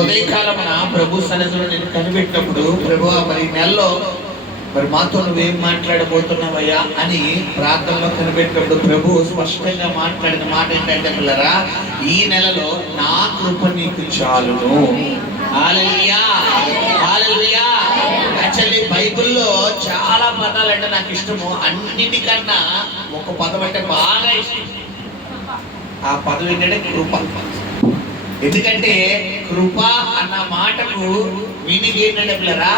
ఉదయకాలమున ప్రభు సన్నిధిలో నేను కనిపెట్టినప్పుడు, ప్రభువా మరి నెలలో మరి మాతో నువ్వేం మాట్లాడబోతున్నావయ్యా అని ప్రార్థనలో కనిపెట్టినప్పుడు ప్రభు స్పష్టంగా మాట్లాడిన మాట ఏంటంటే, పిల్లరా, ఈ నెలలో నా కృప నీకు చాలును. హల్లెలూయా, హల్లెలూయా. యాక్చువల్లీ బైబిల్లో చాలా పదాలు అంటే నాకు ఇష్టము. అన్నిటికన్నా ఒక పదం అంటే బాగా ఇష్టం. ఆ పదం ఏంటంటే కృప. ఎందుకంటే కృప అన్న మాటకు మీనింగ్ ఏంటంటే పిల్లరా,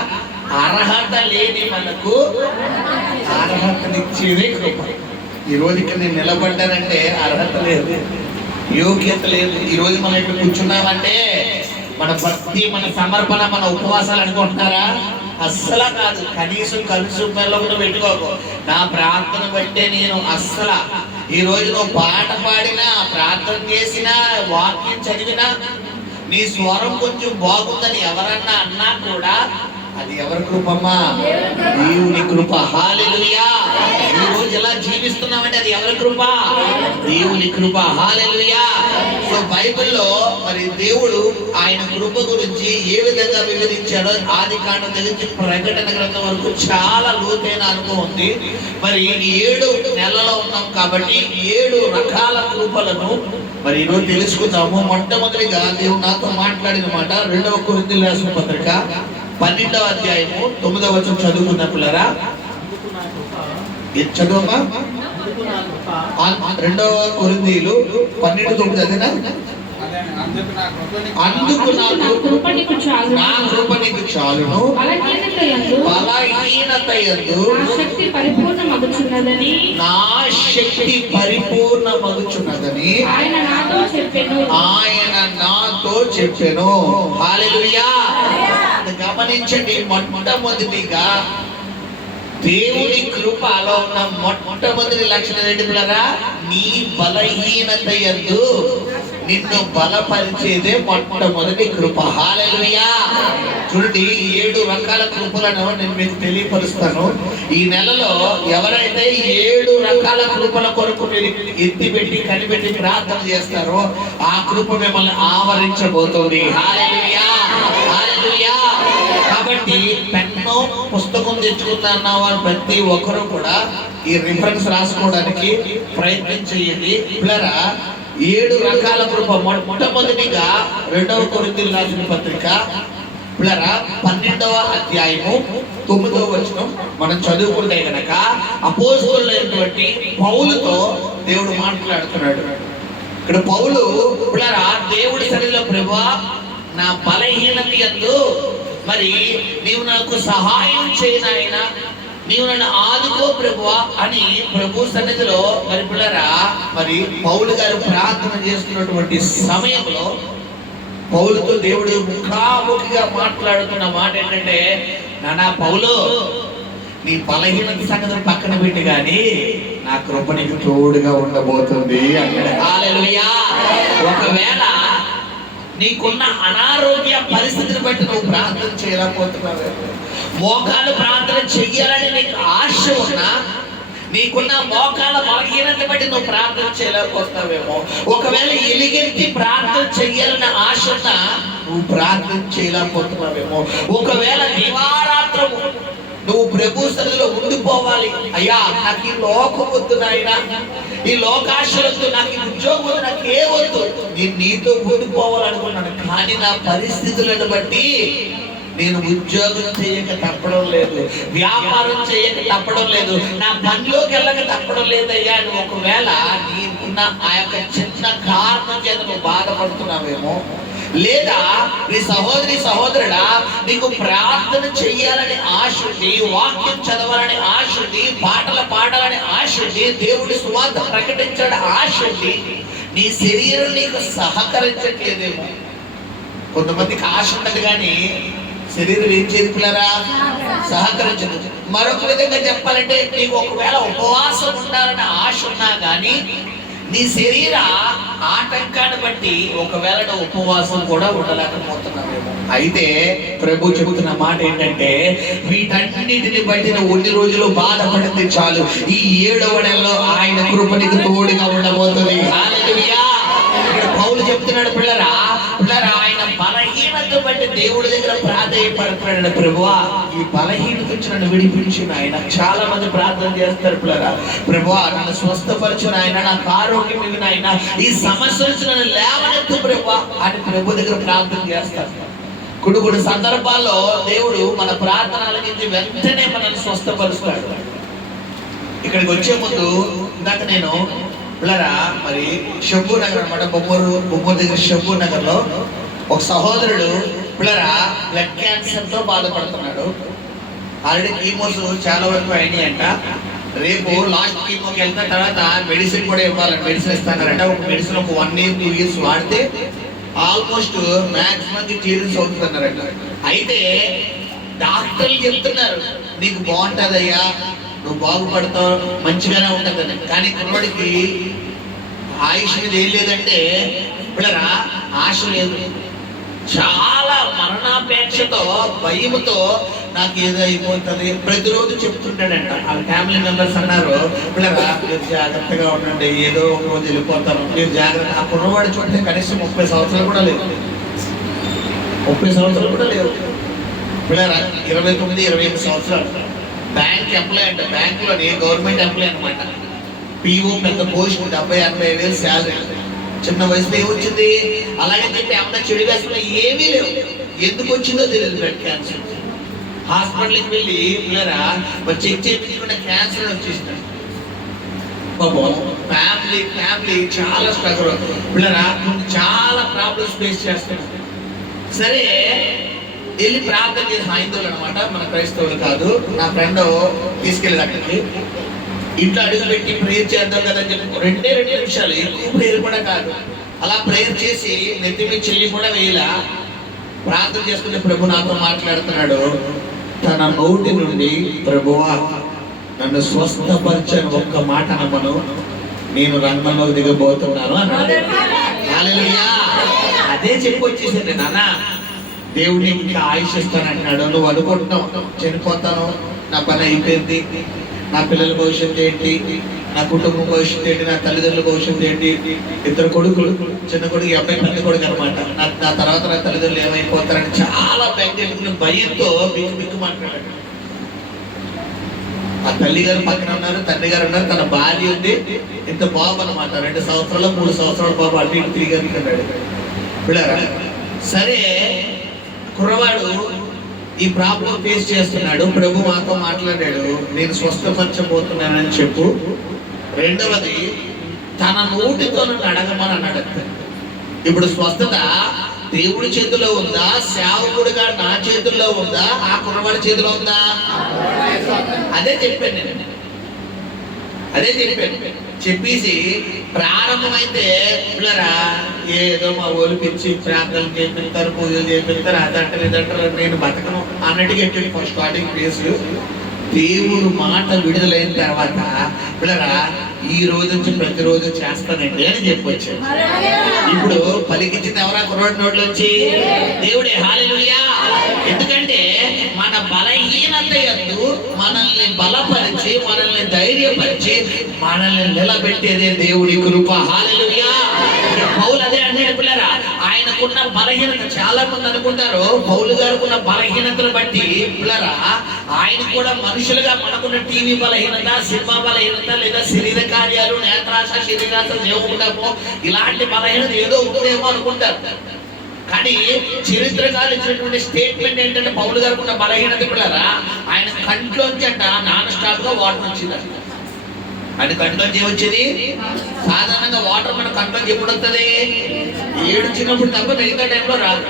అర్హత లేని మనకు అర్హతనిచ్చేదే కృప. ఈ రోజు ఇక్కడ నేను నిలబడ్డానంటే అర్హత లేదు, యోగ్యత లేదు. ఈ రోజు మనం ఇక్కడ కూర్చున్నామంటే మన భక్తి, మన సమర్పణ, మన ఉపవాసాలు అనుకుంటున్నారా? అస్సలు కాదు. కనీసం కలుసు మెల్లకుండా పెట్టుకోకు. నా ప్రార్థన బట్టే నేను అస్సలు ఈ రోజు నువ్వు పాట పాడినా, ప్రార్థన చేసినా, వాక్యం చదివినా, నీ స్వరం కొంచెం బాగుందని ఎవరన్నా అన్నా కూడా అది ఎవరి కృపమ్మా? దేవుని కృప. హల్లెలూయా. ఈ రోజు ఎలా జీవిస్తున్నామంటే అది ఎవరి కృప? దేవుని కృప. హల్లెలూయా. సో బైబిల్లో మరి దేవుడు ఆయన కృప గురించి ఏ విధంగా వివరించాడో ఆదికాండం నుంచి ప్రకటన గ్రంథం వరకు చాలా లోతైన అనుభవం ఉంది. మరి 7 నెలలో ఉన్నాం కాబట్టి 7 రకాల కృపలను మరి ఈరోజు తెలుసుకుందాము. మొట్టమొదటిగా దేవుడు నాతో మాట్లాడిన మాట 2వ కొరింథీయులకు రాసిన పత్రిక 12వ అధ్యాయము 9వ వచనం చదువుకున్న పిల్లరా, చదువమ్మా. 2వ కొరింథీయులు 12:9 అదేనా? అందుకు నా కృప నీకు చాలును, బలహీనతయందు నా శక్తి పరిపూర్ణమగుచున్నదని ఆయన నాతో చెప్పెను. హల్లెలూయా. గమనించండి, మొట్టమొదటిగా దేవుని కృపలో ఉన్న మొట్టమొదటి లక్షణం ఏంటి పిల్లరా? నీ బలహీనత యందు నిన్ను బలపరిచేదే మొట్టమొదటి కృప. హల్లెలూయా. చూడండి, 7 రకాల కృపలను నేను మీకు తెలియపరుస్తాను. ఈ నెలలో ఎవరైతే 7 రకాల కృపల కొరకు మీరు ఎత్తిపెట్టి కనిపెట్టి ప్రార్థన చేస్తారో ఆ కృప మిమ్మల్ని ఆవరించబోతోంది. హల్లెలూయా, హల్లెలూయా. కాబట్టి పెన్ను పుస్తకం తెచ్చుకున్న వాళ్ళు ప్రతి ఒక్కరూ కూడా ఈ రిఫరెన్స్ రాసుకోవడానికి ప్రయత్నం చేయండి. పిల్లరా, 7 రకాల కృప. మొట్టమొదటిగా 2వ కొరింథీయులకు రాసిన పత్రిక పిల్లరా 12వ అధ్యాయము 9వ వచనం మనం చదువుకుంటే గనక అపోస్తలుడైనటువంటి పౌలుతో దేవుడు మాట్లాడుతున్నాడు. ఇక్కడ పౌలు పిల్లరా దేవుడి సన్నిధిలో, ప్రభువా, నా బలహీనత యందు మరి నీవు నాకు సహాయం చేయనాయనా, నీవు నన్ను ఆదుకో ప్రభువా అని ప్రభు సన్నిధిలో మరి పిల్లరా మరి పౌలు గారు ప్రార్థన చేస్తున్నటువంటి సమయంలో పౌలుతో దేవుడు ముఖాముఖిగా మాట్లాడుతున్న మాట ఏంటంటే, నానా పౌలు, నీ బలహీనత సంగతి పక్కన పెట్టి కానీ నా కృప నీకు తోడుగా ఉండబోతుంది అన్నాడు. హల్లెలూయా. ఒకవేళ నీకున్న అనారోగ్య పరిస్థితిని బట్టి నువ్వు ప్రార్థన చేయలేకపోతున్నావు, మోకాలు ప్రార్థన చెయ్యాలని నీకు ఆశ ఉన్నా, నీకున్న మోకాల బలహీనత బట్టి నువ్వు ప్రార్థన చేయలేకపోతున్నావేమో, ఒకవేళ ఎలిగెత్తి ప్రార్థన చెయ్యాలని ఆశ ఉన్నా నువ్వు ప్రార్థన చేయలేకపోతున్నావేమో, ఒకవేళ దివారాత్రము నువ్వు ప్రభు సన్నిధిలో ఉండిపోవాలి, అయ్యా నాకు ఈ లోకం వద్దు నాయనా, ఈ లోకాశలొద్దు, నాకు ఈ ఉద్యోగం వద్దు, నాకు ఏ వద్దు, నేను నీతో ఉండిపోవాలనుకున్నాను, కానీ నా పరిస్థితులను బట్టి నేను ఉద్యోగం చేయక తప్పడం లేదు, వ్యాపారం చేయక తప్పడం లేదు, నా పనిలోకి వెళ్ళక తప్పడం లేదయ్యా అని ఒకవేళ నీకున్న ఆ యొక్క చిన్న కారణం చేత నువ్వు బాధపడుతున్నావేమో, లేదా నీ సహోదరి సహోదరుడా నీకు ప్రార్థన చెయ్యాలని ఆశ ఉంది, వాక్యం చదవాలని ఆశ ఉంది, పాటలు పాడాలని ఆశ ఉంది, దేవుడి సువార్త ప్రకటించాలని ఆశ ఉంది, నీ శరీరం నీకు సహకరించట్లేదేమో. కొంతమందికి ఆశ ఉండదు కానీ శరీరం ఏం చేదుకులారా సహకరించదు. మరొక విధంగా చెప్పాలంటే నీకు ఒకవేళ ఉపవాసం ఉండాలని ఆశ ఉన్నా కానీ నీ శరీర ఆటంకాన్ని బట్టి ఒకవేళ ఉపవాసం కూడా ఉండలేకపోతున్నావేమో. అయితే ప్రభు చెబుతున్న మాట ఏంటంటే, వీటన్నిటిని బట్టి నువ్వు కొన్ని రోజులు బాధపడితే చాలు, ఈ 7వ నెలలో ఆయన కృప నీకు తోడుగా ఉండబోతుంది. హల్లెలూయా. ఇక్కడ పౌలు చెప్తున్నాడు, పిల్లరా ఆయన బలహీనత బలహీనత బట్టి దేవుడి దగ్గర ప్రాధాన్యపడుతున్నాడు. ప్రభువా, ఈ బలహీనత నుంచి నన్ను విడిపించిన ఆయన. చాలా మంది ప్రార్థన చేస్తారు పిల్లరా, ప్రభువా నన్ను స్వస్థపరచిన ఆయన, నాకు ఆరోగ్యం ఇవ్వను ఆయన, ఈ సమస్య నుంచి నన్ను లేవనెత్తు ప్రభువా అని ప్రభు దగ్గర ప్రార్థన చేస్తారు. కొన్ని సందర్భాల్లో దేవుడు మన ప్రార్థన ఆలకించి వెంటనే మనల్ని స్వస్థపరుస్తాడు. ఇక్కడికి వచ్చే ముందు ఇందాక నేను పిల్లరా మరి షంభూ నగర్ అనమాట, బొమ్మూరు దగ్గర షంభూ నగర్ లో ఒక సహోదరుడు పిల్లరా బ్లడ్ క్యాన్సర్ తో బాధపడుతున్నాడు. ఆల్రెడీ కీమోస్ చాలా వరకు అయినాయి అంట. రేపు లాస్ట్ కీమోకి వెళ్తున్న తర్వాత మెడిసిన్ కూడా ఇవ్వాలంట, మెడిసిన్ ఇస్తానంట. ఒక మెడిసిన్ ఒక 1 year 2 years వాడితే ఆల్మోస్ట్ మ్యాక్సిమం క్లియరెన్స్ అవుతుందన్నారంట. అయితే డాక్టర్లు చెప్తున్నారు నీకు బాగుంటుందయ్యా, నువ్వు బాగుపడతావు, మంచిగానే ఉంటుందని. కానీ కుర్రోడికి ఆయుష్ మీద ఏం లేదంటే పిల్లరా ఆశ లేదు. చాలా మరణాపేక్షతో భయముతో నాకు ఏదో అయిపోతుంది ప్రతిరోజు చెప్తుంటాడంట. వాళ్ళ ఫ్యామిలీ మెంబర్స్ అన్నారు, పిల్లరా మీరు జాగ్రత్తగా ఉండండి, ఏదో ఒక రోజు వెళ్ళిపోతాను, మీరు జాగ్రత్త. ఆ కుర్రవాడు చూడండి కనీసం 30 సంవత్సరాలు కూడా లేవు, 30 సంవత్సరాలు కూడా లేవు పిల్లరా, 29 28 సంవత్సరాలు. బ్యాంక్ ఎంప్లాయ్ అంట, బ్యాంకులోని గవర్నమెంట్ ఎంప్లాయ్ అనమాట. పిఓ పెద్ద పోస్ట్, 70-80 వేలు శాలరీ. చిన్న వయసులో ఏమొచ్చింది, అలాగే చెప్పి అమ్మ చెడు వేసుకున్న ఏమీ లేవు. ఎందుకు వచ్చిందో తెలియదు బ్లడ్ క్యాన్సర్. హాస్పిటల్కి వెళ్ళి పిల్లరా మరి చెక్ చేయించుకున్న క్యాన్సర్ వచ్చేసింది. ఫ్యామిలీ చాలా స్ట్రగుల్ పిల్లరా, చాలా ప్రాబ్లమ్స్ ఫేస్ చేస్తున్నారు. సరే వెళ్ళి ప్రార్థన చేసి హైందవులు అనమాట, మన క్రైస్తవులు కాదు. నా ఫ్రెండ్ తీసుకెళ్ళి అక్కడికి ఇంట్లో అడుగు పెట్టి ప్రేయర్ చేద్దాం కదా అని చెప్పి 2 నిమిషాలు, ఎక్కువ ప్రేయర్ కూడా కాదు, అలా ప్రేయర్ చేసి నెత్తి మీద చెల్లి కూడా వేయలా ప్రార్థన చేసుకుంటే ప్రభు నాతో మాట్లాడుతున్నాడు. తన నోటి నుండి ప్రభువా నన్ను స్వస్థపరచని ఒక్క మాట నమ్మను, నేను రంగంలో దిగబోతున్నాను అన్నాడు. హల్లెలూయా. అదే చెప్పి వచ్చేసింది, నాన్న దేవుడిని ఇంకా ఆయుష్ ఇస్తానంటున్నాడు. నువ్వు అనుకుంటున్నావు చనిపోతాను, నా పని అయిపోయింది, నా పిల్లల భవిష్యత్తు ఏంటి, నా కుటుంబం భవిష్యత్తు ఏంటి, నా తల్లిదండ్రుల భవిష్యత్తు ఏంటి, 2 కొడుకులు, చిన్న కొడుకు ఈ అబ్బాయి పెద్ద కొడుకు అనమాట, నా తర్వాత నా తల్లిదండ్రులు ఏమైపోతారని చాలా బెంగెట్టుకుని భయంతో బిక్కు మాట్లాడాడు. ఆ తల్లి గారు పక్కన ఉన్నారు, తండ్రి గారు ఉన్నారు, తన భార్య ఉంది, ఇంత బాబు అనమాట, 2 సంవత్సరాలు 3 సంవత్సరాల బాబు అటు ఇటు తిరిగాడు పిల్లరా. సరే కుర్రవాడు ఈ ప్రాబ్లం ఫేస్ చేస్తున్నాడు. ప్రభు మాతో మాట్లాడాడు, నేను స్వస్థపరచబోతున్నానని చెప్పు. రెండవది తన నోటితో నన్ను అడగమని అన్నాడు. ఇప్పుడు స్వస్థత దేవుడి చేతిలో ఉందా, సేవకుడిగా నా చేతుల్లో ఉందా, ఆ కుర్రవాడి చేతిలో ఉందా? అదే చెప్పాను నేను, అదే చెప్పాను. చెప్పేసి ప్రారంభమైతే పిల్లరా ఏదో మా ఊరు పిలిచి ప్రార్థనలు చేపిస్తారు, పూజలు చేపిస్తారు, అదంటారు ఇదంటారు, నేను బతకను అన్నట్టుగా ఎట్టి స్టార్టింగ్ ప్లేస్. దేవుడు మాట విడుదలైన తర్వాత పిల్లరా ఈ రోజు నుంచి ప్రతిరోజు చేస్తానండి అని చెప్పొచ్చాడు. ఇప్పుడు పలికించింది ఎవరా కుర్రోడి నోట్లోంచి? దేవుడే. హల్లెలూయా. ఎందుకంటే మన బలహీనత యందు మనల్ని బలపరిచి, మనల్ని ధైర్యపరిచి, మనల్ని నిలబెట్టేదే దేవుడి కృప. హల్లెలూయా. పౌలు అదే అన్నాడు పిల్లరా, ఆయనకున్న బలహీనత. చాలా మంది అనుకుంటారు పౌలు గారుకున్న బలహీనతను బట్టి పిల్లరా ఆయన కూడా మనుషులుగా మనకున్న టీవీ బలహీనత, సినిమా బలహీనత, లేదా శరీర కార్యాలు, నేత్రాశ, శరీరాశ, దేవుడము, ఇలాంటి బలహీనత ఏదో ఉందేమో అనుకుంటారు. కానీ చరిత్రకారులు ఇచ్చినటువంటి స్టేట్మెంట్ ఏంటంటే పౌలు గారికి ఉన్న బలహీనత పిల్లరా ఆయన కంట్లోంచి అంట నాన్ స్టాప్ గా వాటర్ వచ్చింది. ఆయన కంట్లోంచి ఏమొచ్చేది? సాధారణంగా వాటర్ మన కంట్లోంచి ఎప్పుడు వస్తుంది? ఏడుచినప్పుడు తప్ప మిగతా టైంలో రాదు.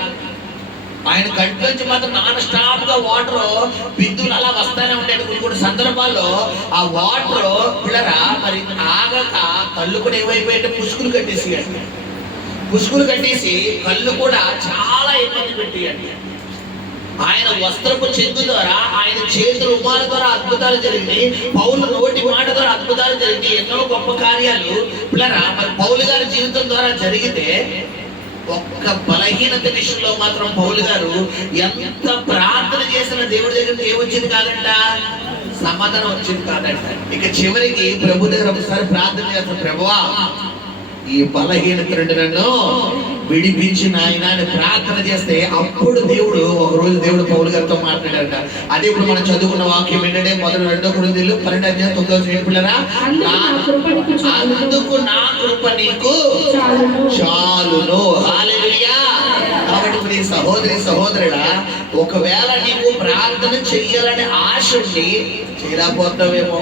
ఆయన కంట్లోంచి మాత్రం నాన్ స్టాప్ గా వాటర్ బిందువులు అలా వస్తానే ఉంటాయి. కొన్ని సందర్భాల్లో ఆ వాటర్ పిల్లరా మరి ఆగక కళ్ళు కూడా ఏమైపోయాయంటే పుసుకులు కట్టేసి కళ్ళు కూడా చాలా ఇబ్బంది పెట్టియండి. ఆయన వస్త్రపు చెంగు ద్వారా, ఆయన చేతుల ఉమాల ద్వారా అద్భుతాలు జరిగినాయి. పౌలు నోటి మాట ద్వారా అద్భుతాలు జరిగినాయి. ఎన్నో గొప్ప కార్యాలు పిల్లరా మరి పౌలు గారి జీవితం ద్వారా జరిగితే, ఒక్క బలహీనత విషయంలో మాత్రం పౌలు గారు ఎంత ప్రార్థన చేసిన దేవుడి దగ్గర ఏమొచ్చింది కాదంట? సమాధానం వచ్చింది కాదంట. ఇక చివరికి ప్రభు దగ్గర ఒకసారి ప్రార్థన చేస్తాం, ప్రభువా ఈ బలహీనత నుండి నన్ను విడిపించిన ఆయన అని ప్రార్థన చేస్తే అప్పుడు దేవుడు ఒకరోజు దేవుడు పౌలు గారితో మాట్లాడారట. అదే ఇప్పుడు మనం చదువుకున్న వాక్యం ఏంటంటే మొదటి 2 కొరింథీయులు 12:9 అందుకు నా కృప నీకు చాలును. హల్లెలూయా. కాబట్టి ప్రియ సహోదరి సహోదరుడా, ఒకవేళ నీకు ప్రార్థన చెయ్యాలనే ఆశ ఉండి చేయలేకపోతావేమో.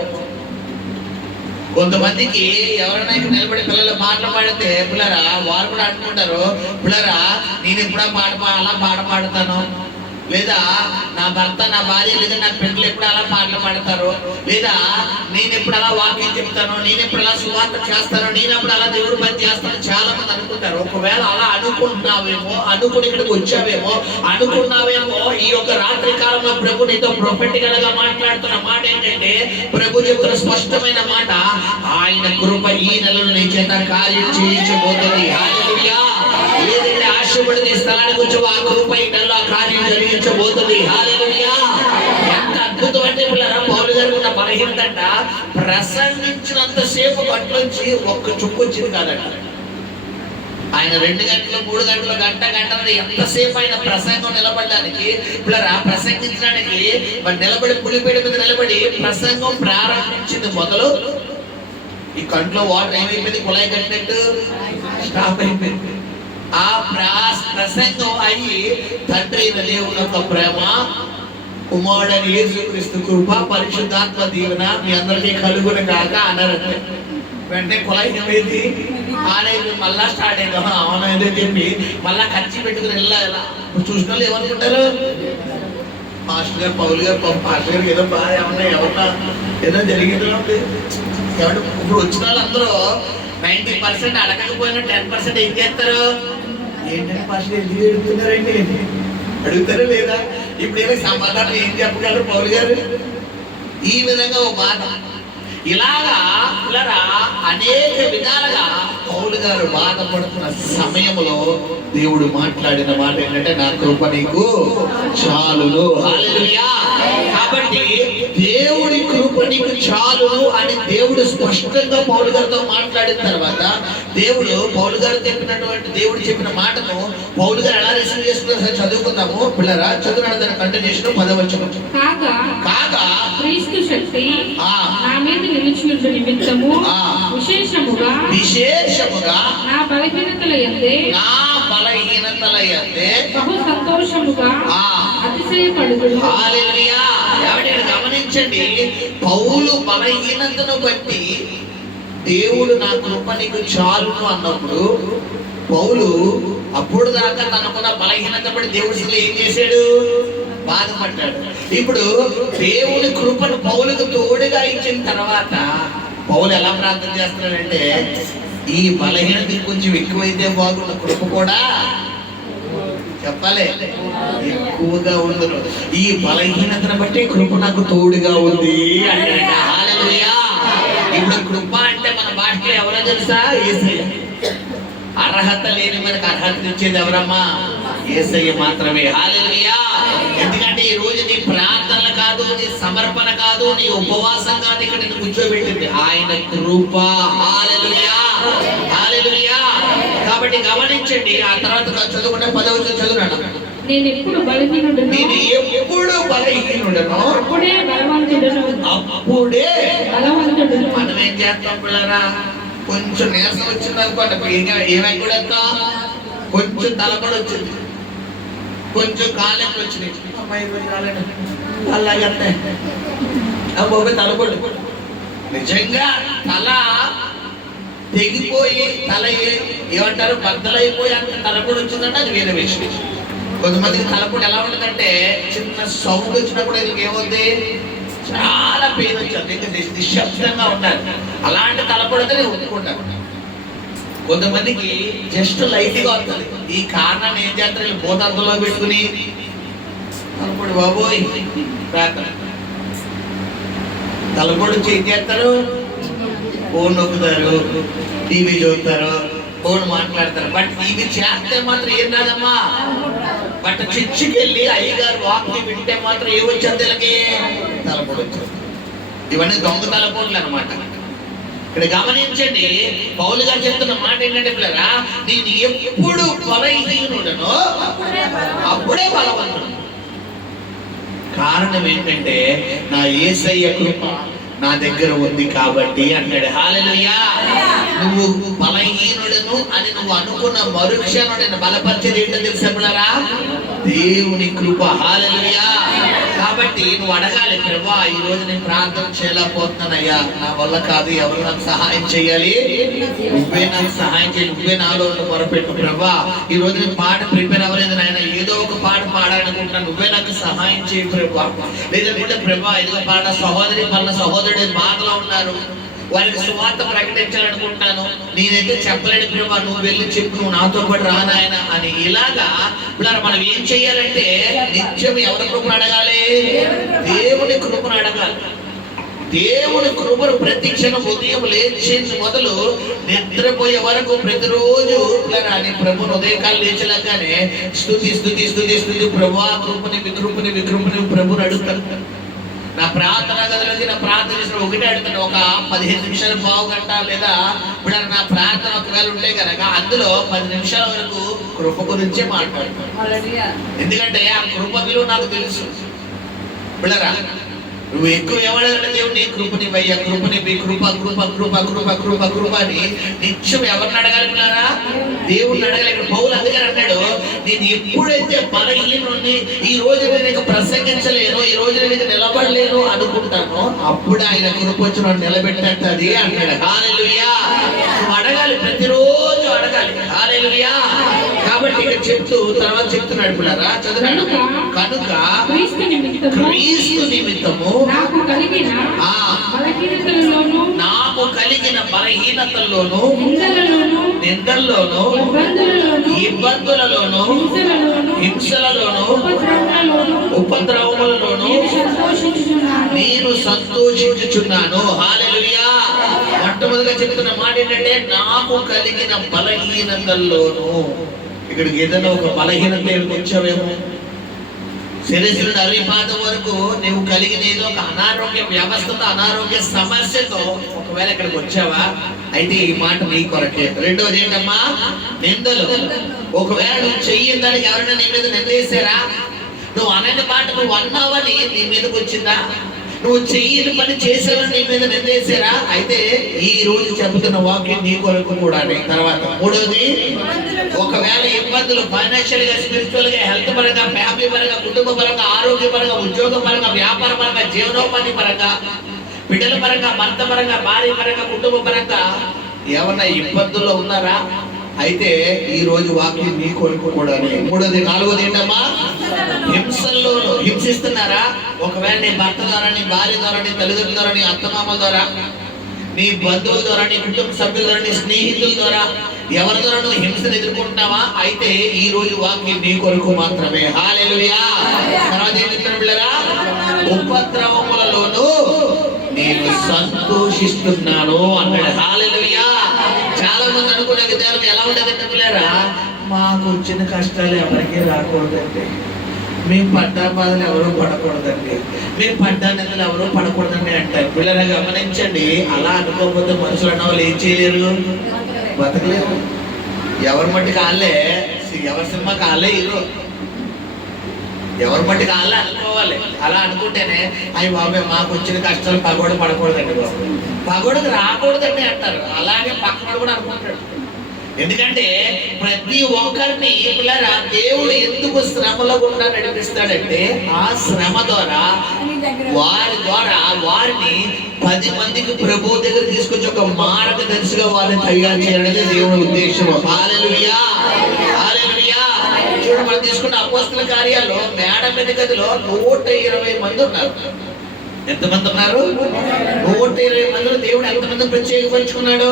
కొంతమందికి ఎవరైనా నిలబడి పిల్లలు పాటలు పాడితే పిల్లరా వారు కూడా అనుకుంటారు, పిల్లరా నేను ఎప్పుడా అలా పాట పాడతాను, లేదా నా భర్త నా భార్య లేదా నా బిడ్డలు ఎప్పుడు అలా పాటలు పాడతారు, లేదా నేను ఎప్పుడు అలా వాక్యం చెప్తాను, నేను ఎప్పుడు అలా సువార్త చేస్తాను, నేను ఎప్పుడు అలా దేవుడి పని చేస్తాను చాలా మంది అనుకుంటారు. ఒకవేళ అలా అనుకుంటున్నావేమో, అనుకుని ఇక్కడికి వచ్చావేమో, అనుకున్నావేమో, ఈ యొక్క రాత్రి కాలంలో ప్రభు నీతో ప్రొఫెటికల్ గా మాట్లాడుతున్న మాట ఏంటంటే, ప్రభు చెప్తున్న స్పష్టమైన మాట, ఆయన కృప ఈ నెలలో నీ చేత కార్యం చేయించబోతుంది. హల్లెలూయా. ఏదైతే ఆశపడి స్థలానికి వచ్చావో ఆ కృప ఈ నెలలో కార్యం జరిగించబోతుంది. హల్లెలూయా. ఎంత అద్భుతం అంటే పిల్లరా, పౌలు గారికి ఉన్న బలహీనత ప్రసంగించినంతసేపు గంటలోంచి ఒక్క చుక్కు వచ్చింది కాదట. ఆయన 2 గంటలు 3 గంటలు గంట ఎంతసేపు ఆయన ప్రసంగం నిలబడడానికి పిల్లరా, ప్రసంగించడానికి నిలబడి పులిపేట మీద నిలబడి ప్రసంగం ప్రారంభించింది మొదలు ఈ కంట్లో వాటర్ ఏమైపోయింది, కుళాయి కట్టినట్టు స్టాప్ అయిపోయింది. ఆ ప్రసంగం అయ్యి తండ్రి దేవుని యొక్క ప్రేమ, కుమారుడైన యేసుక్రీస్తు కృప, పరిశుద్ధాత్మ దీవెన మీ అందరికీ కలుగును గాక అన్నారంటే వెంటనే కుళాయి ఏమైంది ఆడైంది, మళ్ళా స్టార్ట్ అయింది. అవునైతే చెప్పి మళ్ళా ఖర్చు పెట్టుకుని వెళ్ళాలి. చూసిన వాళ్ళు ఏమనుకుంటారు, మాస్టర్ గారు పౌలు గారు మాస్టర్ గారికి ఏదో బాగా ఏమన్నా ఎవరన్నా ఏదో జరిగిందో ఎవరు. ఇప్పుడు వచ్చిన వాళ్ళందరూ 90% అడగకపోయినా 10% ఏం చేస్తారు, ఏంటంటే మాస్టర్ ఎందుకు అడుగుతున్నారండి అడుగుతారా లేదా, ఇప్పుడు ఏదో సమాధానం ఏం చెప్పగలరు పౌలు గారు. ఈ విధంగా ఓ బాధ ఇలాగా పిల్లరా అనేక విధాలుగా పౌలు గారు బాధపడుతున్న సమయంలో దేవుడు మాట్లాడిన మాట ఏంటంటే, నా కృప నీకు చాలును. హల్లెలూయా. కాబట్టి దేవుడి కృప నీకు చాలును అని దేవుడు స్పష్టంగా పౌలు గారితో మాట్లాడిన తర్వాత దేవుడు పౌలు గారు దేవుడు చెప్పిన మాటను పౌలు గారు ఎలా రిసీవ్ చేసుకున్నారో చదువుకుందాము పిల్లరా. చదువునాడు కంటిన్యూషన్ 10వ వచనం. కాగా క్రీస్తు శక్తి నా మీద నిలిచియుండు నిమిత్తము విశేషముగా నా బలహీనతల యందే బహు సంతోషముగా అతిశయపడుదును. హల్లెలూయా. గమనించండి, పౌలు బలహీనతను బట్టి దేవుడు నా కృప నీకు చాలును అన్నప్పుడు పౌలు అప్పుడు దాకా తనకున్న బలహీనత బట్టి దేవుడు ఏం చేశాడు, బాధపడ్డాడు. ఇప్పుడు దేవుని కృపను పౌలుకు తోడుగా ఇచ్చిన తర్వాత పౌలు ఎలా ప్రార్థన చేస్తున్నాడంటే, ఈ బలహీనత కొంచెం ఎక్కువైతే బాగున్న కృప కూడా చెప్పాలి ఎక్కువగా ఉండును. ఈ బలహీనతను బట్టి కృప నాకు తోడుగా ఉంది అంటే. హల్లెలూయా. ఇప్పుడు కృప అంటే మన భాషలో ఎవరో తెలుసా, యేసయ్య. అర్హత లేని మనకు అర్హత ఇచ్చేది ఎవరమ్మా, యేసయ్య మాత్రమే. హల్లెలూయా. ఎందుకంటే ఈ రోజు నీ ప్రార్థనలు కాదు, నీ సమర్పణ కాదు, నీ ఉపవాసం కాదు ఇక్కడ నిన్ను కూర్చోబెట్టింది ఆయన కృప. హల్లెలూయా. హల్లెలూయా. కాబట్టి గమనించండి. ఆ తర్వాత చదువుకుంటే 10వ వచనం చదువునాడు. నేను ఎప్పుడు బలహీనుడను అప్పుడే బలవంతుడను. మనం ఏం చేస్తాం పిల్లరా, కొంచెం నీరసం వచ్చింది అనుకోండి, ఏమై కూడా కొంచెం తలపడి వచ్చింది, కొంచెం కాలేజీ వచ్చినాయి, అలాగంటే అబ్బాయి తలపడి నిజంగా తల తెగిపోయి తల ఏమంటారు బద్దలైపోయి అంత తలపడి వచ్చిందంటే అది వేరే విషయం. కొంతమందికి తలపడి ఎలా ఉంటుందంటే చిన్న సౌండ్ వచ్చినప్పుడు ఏమవుతుంది, చాలా పెయిన్ వచ్చింది, ఇంకా నిశ్శబ్దంగా ఉండాలి. అలాంటి తలపడితే నేను ఒప్పుకుంటాను. కొంతమందికి జస్ట్ లైట్ గా వస్తుంది. ఈ కారణాన్ని ఏం చేస్తారు, భూతార్థంలో పెట్టుకుని తలపడి బాబోయ్ ప్రార్థన తలపడి వచ్చి ఏం చేస్తారు, ఫోన్ నొక్కుతారు, టీవీ చూస్తారు, ఫోన్ మాట్లాడతారు. బట్ ఇది చేస్తే మాత్రం ఏం రాదమ్మా. బట్ చర్చికి వెళ్ళి అయ్యగారు వాక్యం వింటే మాత్రం ఏమొచ్చింది, వీళ్ళకి తలపడి వచ్చారు. ఇవన్నీ దొంగ తలపోట్లు అనమాట. ఇక్కడ గమనించండి, పౌలు గారు చెప్తున్న మాట ఏంటంటే పిల్లరా, నేను ఎప్పుడు బలహీనుడనో అప్పుడే బలవంతుడు. కారణం ఏంటంటే నా యేసయ్య కృప నా దగ్గర ఉంది కాబట్టి అన్నాడు. హల్లెలూయా. నువ్వు బలహీనుడను అని నువ్వు అనుకున్న మరుక్షణం నేను బలపరిచేది ఏంటో తెలుసా పిల్లరా? దేవుని కృప. హల్లెలూయా. కాబట్టి నువ్వు అడగాలి, ప్రభువా ఈ రోజు నేను ప్రార్థన చేయలేకపోతున్నానయ్యా, నా వల్ల కాదు, ఎవరు నాకు సహాయం చేయాలి? నువ్వే నాకు సహాయం చేయాలి, నువ్వే నాలో మొరపెట్టు. ప్రభువా ఈ రోజు నేను పాట ప్రిపేర్ అవ్వలేదు నాయన, ఏదో ఒక పాట పాడాలనుకుంటున్నాను, నువ్వే నాకు సహాయం చేయి ప్రభువా. లేదంటే ప్రభువా ఇదిగో పాట సహోదరి పనుల సహోదరుడు బాధలో ఉన్నారు, వారికి సువార్త ప్రకటించాలనుకుంటాను, నేనైతే చెప్పలేడు ప్రభువా, నువ్వు వెళ్ళి చెప్పు, నువ్వు నాతో పాటు రానాయన అని. ఇలాగా మనం ఏం చెయ్యాలంటే నిత్యం ఎవరి కృపను అడగాలి? దేవుని కృపను అడగాలి. దేవుని కృపను ప్రతి క్షణం ఉదయం లేచి మొదలు నిద్రపోయే వరకు ప్రతిరోజు ప్రభుని ఉదయకాలు లేచలాగానే స్తుతి స్తుతి స్తుతి స్తుతి ప్రభువా కృపని వికృపని వికృపని ప్రభుని అడుగుతాను. నా ప్రార్థన గదిలోకి నా ప్రార్థన చేసిన ఒకటే అడుగుతాను, ఒక 15 నిమిషాలు, పావు గంట, లేదా ఇప్పుడు నా ప్రార్థన ఒకవేళ ఉంటే కనుక అందులో 10 నిమిషాల వరకు కృప గురించే మాట్లాడతాను. ఎందుకంటే ఆ కృప విలువ నాకు తెలుసు. పిల్లరా నువ్వు ఎక్కువ ఎవడగల దేవుని కృపనివయ్యా, కృపనివి, కృప కృప కృప కృప కృప కృప అని నిత్యం ఎవరిని అడగాలి పిల్లరా? దేవుణ్ణి అడగాలి. ఇక్కడ పౌలు అందుకని అన్నాడు, నేను ఎప్పుడైతే బలహీనుని, ఈ రోజు నేను ప్రసంగించలేను, ఈ రోజు నేను నిలబడలేను అనుకుంటాను, అప్పుడు ఆయన కృప వచ్చి నన్ను నిలబెట్టేది అన్నాడు. హల్లెలూయా. నువ్వు అడగాలి, ప్రతిరోజు అడగాలి. హల్లెలూయా. కాబట్టి ఇక్కడ చెప్తూ తర్వాత చెప్తున్నాడు పిల్లరా, చదువు. కనుక క్రీస్తు నిమిత్తము నాకు కలిగిన బలహీనతల్లోను నిందల్లోను ఇబ్బందులలోను హింసలలోను ఉపద్రవములలోను నేను సంతోషించుచున్నాను. హల్లెలూయా. మొట్టమొదటిగా చెప్తున్న మాట ఏంటంటే నాకు కలిగిన బలహీనతల్లోను. ఇక్కడికి ఏదైనా ఒక బలహీనత వచ్చావేమో, శరీరం అరిపాదం వరకు నువ్వు కలిగిన ఏదో ఒక అనారోగ్య వ్యవస్థతో, అనారోగ్య సమస్యతో ఒకవేళ ఇక్కడికి వచ్చావా, అయితే ఈ మాట నీ కొరకే. రెండోది ఏంటమ్మా? నిందలు. ఒకవేళ నువ్వు చెయ్యని దానికి ఎవరైనా నీ మీద నిందేశారా? నువ్వు అనని మాట నువ్వు అన్నావని నీ మీదకి వచ్చిందా? నువ్వు చెయ్యని పని చేసావని నీ మీద నిందేశారా? అయితే ఈ రోజు చెబుతున్న వాక్యం నీ కొరకు కూడా. తర్వాత మూడోది, ఒకవేళ ఇబ్బందులు ఫైనాన్షియల్ గా, స్పిరిచువల్ గా, హెల్త్ పరంగా, ఫ్యామిలీ పరంగా, కుటుంబ పరంగా, ఆరోగ్య పరంగా, ఉద్యోగ పరంగా, వ్యాపార పరంగా, జీవనోపాధి పరంగా, బిడ్డల పరంగా, భర్త పరంగా, భార్య పరంగా, కుటుంబ పరంగా ఏమన్నా ఇబ్బందుల్లో ఉన్నారా? అయితే ఈ రోజు వాక్యం నీ కొరకు కూడా. మూడోది, నాలుగోది ఏంటమ్మా? హింసల్లో హింసిస్తున్నారా? ఒకవేళ నీ భర్త ద్వారా, నీ భార్య ద్వారా, నీ తల్లిదండ్రుల ద్వారా, నీ అత్తమామల ద్వారా, నీ బంధువుల ద్వారా, నీ కుటుంబ సభ్యుల ద్వారా, నీ స్నేహితుల ద్వారా, ఎవరి ద్వారా నువ్వు హింసను ఎదుర్కొంటున్నావా? అయితే ఈ రోజు వాక్యం నీ కొరకు మాత్రమే. హల్లెలూయా. తర్వాత ఏం చెప్తారు పిల్లరా? ఉపద్రవములలోనూ నేను సంతోషిస్తున్నాను అన్నాడు. హల్లెలూయా. చాలా మంది అనుకునే విధానం ఎలా ఉండదంటే పిల్లరా, మాకు వచ్చిన కష్టాలు ఎవరికీ రాకూడదండి, మేము పడ్డా బాధలు ఎవరో పడకూడదండి, మేము పడ్డా నిందలు ఎవరో పడకూడదండి అంటారు. పిల్లలు గమనించండి, అలా అనుకోకపోతే మనుషులు అన్న వాళ్ళు ఏం చేయలేరు, బతకలేరు. ఎవరి మట్టి కాళ్ళే, ఎవరి సినిమా కాళ్ళే హీరో, ఎవరి మట్టి కాళ్ళే అనుకోవాలి. అలా అనుకుంటేనే అయ్యి బాబాయ్ మాకు వచ్చిన కష్టాలు పగోడ పడకూడదండి బాబు, పగోడకు రాకూడదండి అంటారు. అలాగే పక్కన కూడా అనుకుంటాడు. ఎందుకంటే ప్రతి ఒక్కరిని పిల్లరా దేవుడు ఎందుకు శ్రమలో గుండా నడిపిస్తాడంటే, ఆ శ్రమ ద్వారా వారిని 10 మందికి ప్రభు దగ్గర తీసుకొచ్చి ఒక మార్గదర్శిగా వారిని తయారు చేయాలనేది దేవుని ఉద్దేశం. హల్లెలూయా. హల్లెలూయా. చూడండి, మనం తీసుకున్న అపోస్తల కార్యాల్లో మేడ మీద గదిలో 120 మంది ఉన్నారు. ఎంతమంది ఉన్నారు? 120 మందిలో దేవుడు ఎంతమందిని ప్రత్యేకపరుచుకున్నాడు?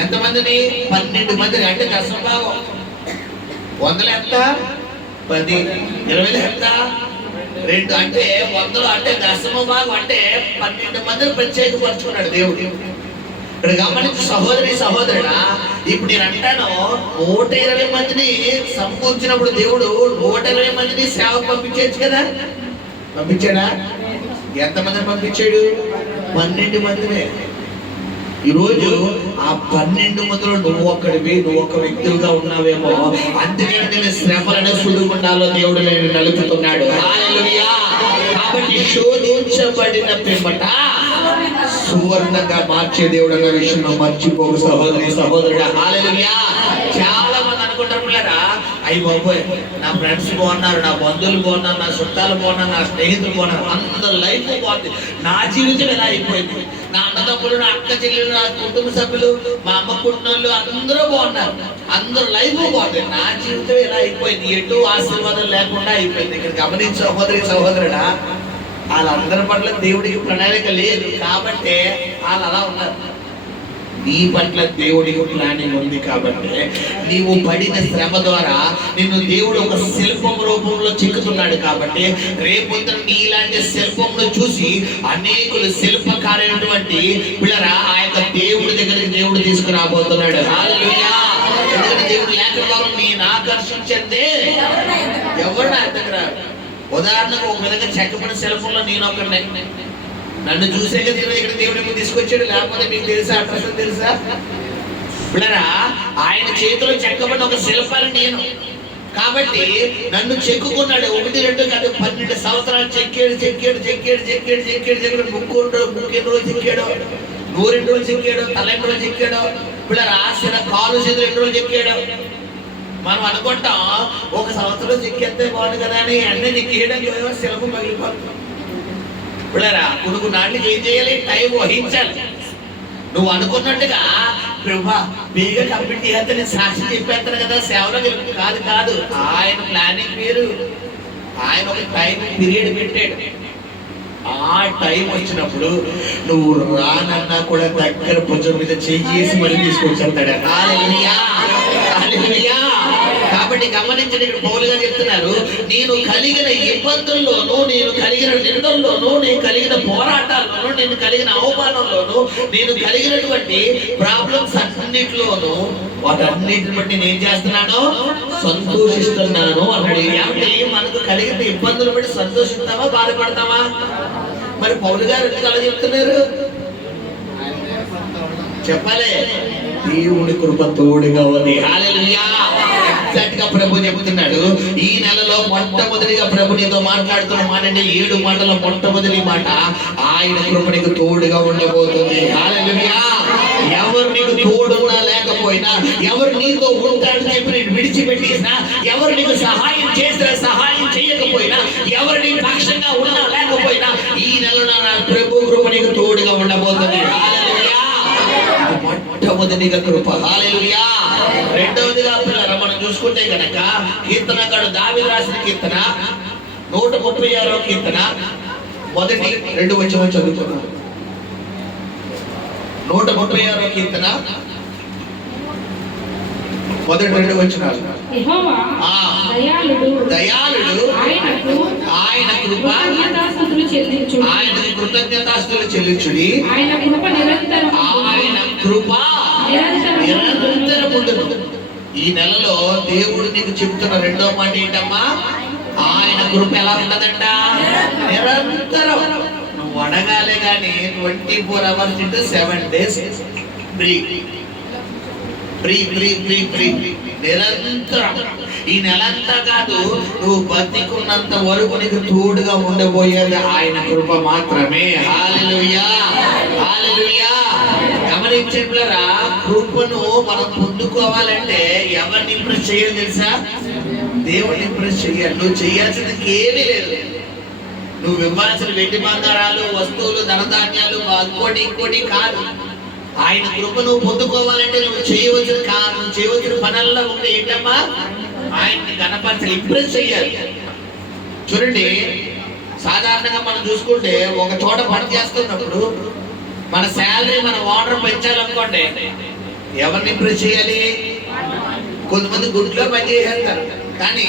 ఎంతమందిని? 12 మందిని. అంటే దశమభాగం. 100 ఎంత? 10. 20 ఎంత? 2. అంటే 100 అంటే దశమభాగం అంటే 12 మందిని ప్రత్యేకపరుచుకున్నాడు దేవుడు. ఇక్కడ గమనించి సహోదరి సహోదరుడా, ఇప్పుడు నేను అంటాను 120 మందిని సమకూర్చినప్పుడు దేవుడు 120 మందిని సేవకు పంపించవచ్చు కదా? పంపించాడా? ఎంతమందిని పంపించాడు? 12 మందినే. ఈరోజు ఆ 12 మందిలో నువ్వు ఒక్కడివి, నువ్వు ఒక వ్యక్తిగా ఉన్నావేమో. అందుకని నేను శ్రమలను సుడిగుండాలో దేవుడు నేను నలుపుతున్నాడు. హల్లెలూయా. కాబట్టి శోధించబడిన పిమ్మట సువర్ణంగా మార్చే దేవుడు అన్న విషయంలో మర్చిపోకు సహోదరుడా. హల్లెలూయా. చాలా మంది అనుకుంటారు పిల్లరా, అయ్యి బాబోయ్ నా ఫ్రెండ్స్ బాగున్నారు, నా బంధువులు బాగున్నారు, నా చుట్టాలు బాగున్నారు, నా స్నేహితులు బాగున్నారు, అందరి లైఫ్ బాగుంది, నా జీవితం ఎలా అయిపోయింది, నా అన్నదమ్ములు, నా అక్క చెల్లెలు, నా కుటుంబ సభ్యులు, మా అమ్మ కుటుంబాలు అందరూ బాగున్నారు, అందరు లైఫ్ బాగుంది, నా జీవితం ఎలా అయిపోయింది, ఎటు ఆశీర్వాదం లేకుండా అయిపోయింది. ఇక్కడ గమనించి సహోదరుడా, వాళ్ళందరి పట్ల దేవుడికి ప్రణాళిక లేదు కాబట్టి వాళ్ళు అలా ఉన్నారు. నీ పట్ల దేవుడికి ప్లానింగ్ ఉంది కాబట్టి నీవు పడిన శ్రమ ద్వారా నిన్ను దేవుడు ఒక శిల్పం రూపంలో చెక్కుతున్నాడు. కాబట్టి రేపొద్దున నీలాంటి శిల్పంను చూసి అనేకులు శిల్పకారైనటువంటి పిల్లరా ఆ యొక్క దేవుడి దగ్గరికి దేవుడు తీసుకురాబోతున్నాడు. హల్లెలూయా. ఎందుకంటే దేవుడు లేఖనాలు నేను ఆకర్షించిందే ఎవరు నా దగ్గర. ఉదాహరణకు ఒక విధంగా చెక్కబడిన శిల్పంలో నేను ఒకరిని, నన్ను చూసే కదా ఇక్కడ దేవుడిని తీసుకొచ్చాడు. లేకపోతే మీకు తెలుసా అడ్రస్ తెలుసా పిల్లరా, ఆయన చేతిలో చెక్కబడిన ఒక శిల్పాన్ని నేను. కాబట్టి నన్ను చెక్కుకున్నాడు. 1, 2 కాదు 12 సంవత్సరాలు చెక్కాడు. 3 రోజులు చెక్కాడు, 100 రోజులు చెక్కాడు, తల 2 రోజులు చెక్కాడు. పిల్లరా ఆశన కాలు చేతులు 2 రోజులు చెక్కాడు. మనం అనుకుంటాం 1 సంవత్సరం చెక్కేస్తే బాగుంది కదా అని అన్నీ చెక్కేయడానికి శిల్పం పగిలిపోతుంది. పిల్లరా కొడుకు నాటికి ఏం చేయాలి? టైం వహించాలి. నువ్వు అనుకున్నట్టుగా ప్రభా బేగా కంప్లీట్ చేస్తే నేను సాక్షి చెప్పేస్తాను కదా సేవలో కాదు. ఆయన ప్లానింగ్ వేరు. ఆయన ఒక టైం పీరియడ్ పెట్టాడు. ఆ టైం వచ్చినప్పుడు నువ్వు రానన్నా కూడా దగ్గర భుజం మీద చేసి మళ్ళీ తీసుకొచ్చేస్తాడు. హల్లెలూయా. హల్లెలూయా. కాబట్టి గమనించండి, ఇక్కడ పౌలు గారు చెప్తున్నారు, నేను కలిగిన ఇబ్బందుల్లోనూ, నేను కలిగిన నిందల్లోనూ, నేను కలిగిన పోరాటాల్లోనూ, నేను కలిగిన అవమానంలోనూ, నేను కలిగినటువంటి ప్రాబ్లమ్స్ అన్నిటిలోనూ వాటన్నిటిని బట్టి నేను చేస్తున్నాను, సంతోషిస్తున్నాను అన్నాడు. అంటే మనకు కలిగిన ఇబ్బందులు బట్టి సంతోషిస్తామా బాధపడతామా? మరి పౌలు గారు ఎందుకు అలా చెప్తున్నారు చెప్పాలి. దేవుడి కృప తోడుగా ఉంది. హల్లెలూయా. ఎగ్జాక్ట్ గా ప్రభు చెబుతున్నాడు, ఈ నెలలో మొట్టమొదటిగా ప్రభు నీతో మాట్లాడుతున్న మాట అంటే 7 మాటల మొట్టమొదటి మాట, ఆయన కృప నీకు తోడుగా ఉండబోతుంది. హల్లెలూయా. ఎవరు నీకు తోడున్నా లేకపోయినా, ఎవరు నీతో ఉంటాడని చెప్పి నేను విడిచిపెట్టేసినా, ఎవరు నీకు సహాయం చేసినా సహాయం చేయకపోయినా, ఎవరు నీ పక్షంగా ఉన్నా లేకపోయినా, ఈ నెలలో నా ప్రభు కృప నీకు తోడుగా ఉండబోతుంది. హల్లెలూయా. మొట్టమొదటిగా కృప. హల్లెలూయా. రెండవదిగా పిల్లలు మనం చూసుకుంటే కనుక కీర్తనకారుడు దావీదు రాసిన కీర్తన 136వ కీర్తన మొదటి 2 వచనం చదువుకున్నాం. 136వ కీర్తన మొదటి 2 వచనాలు. యెహోవా దయాళుడు, ఆయన కృప ఆయనకు కృతజ్ఞతాస్తుతులు చెల్లించుడి. ఆయన కృప నిరంతరముండును. ఈ నెలలో దేవుడు నీకు చెప్తున్న రెండో మాట ఏంటమ్మా? ఆయన కృప ఎలా ఉంటదంట? నిరంతరం. నువ్వు అడగాలి కానీ 24 hours into 7 days ఫ్రీ. నిరంతరం. ఈ నెలంతా కాదు, నువ్వు బతికున్నంత వరకు నీకు తోడుగా ఉండబోయేది ఆయన కృప మాత్రమే. హల్లెలూయా. హల్లెలూయా. గమనించరా, కృపను మనం పొందుకోవాలంటే ఎవరిని ఇంప్రెస్ చేయాలి తెలుసా? దేవుడిని ఇంప్రెస్ చేయాలి. నువ్వు చేయాల్సింది ఏమీ లేదు. నువ్వు ఇవ్వాల్సిన వెండి బంగారాలు, వస్తువులు, ధనధాన్యాలు ఇంకోటి కాదు. ఆయన కృప నువ్వు పొందుకోవాలంటే నువ్వు చేయవలసిన పనుల్లో ఉంది ఏంటమ్మా? ఆయన్ని గణపరచాలి, ఇంప్రెస్ చేయాలి. చూడండి, సాధారణంగా మనం చూసుకుంటే ఒక చోట పని చేస్తున్నప్పుడు మన శాలరీ మన ఓనర్ పెంచాలనుకోండి, ఎవరిని ఇంప్రెస్ చేయాలి? కొంతమంది గుడ్లో పని చేసేస్తారు, కానీ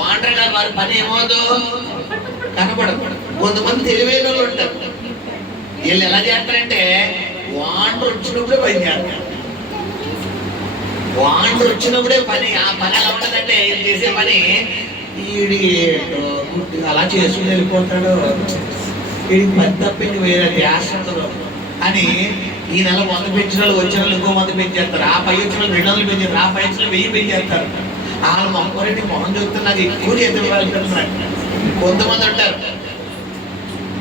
ఓనర్ గారు వారి పని ఏమవుదో కనపడదు. కొంతమంది తెలివైన వాళ్ళు ఉంటారు, వీళ్ళు ఎలా చేస్తారంటే వాండర్ వచ్చినప్పుడే పని చేస్తారు. వాండర్ వచ్చినప్పుడే పని. ఆ పని ఎలా ఉంటుందంటే చేసే పని వీడి అలా చేసుకుని వెళ్ళిపోతాడు, వీడికి పని తప్పింది వేరే ధ్యాస ఉండదు అని ఈ నెల 100 పెంచిన వాళ్ళు వచ్చే వాళ్ళు ఇంకో 100 పెంచేస్తారు, ఆ పై వచ్చిన వాళ్ళు 200 పెంచారు, ఆ పై వచ్చిన 1000 పెంచేస్తారు. వాళ్ళు మొక్కరెడ్డి మొహం చూస్తే నాకు ఎక్కువ చేతులు వెళ్తున్నారు. కొంతమంది ఉంటారు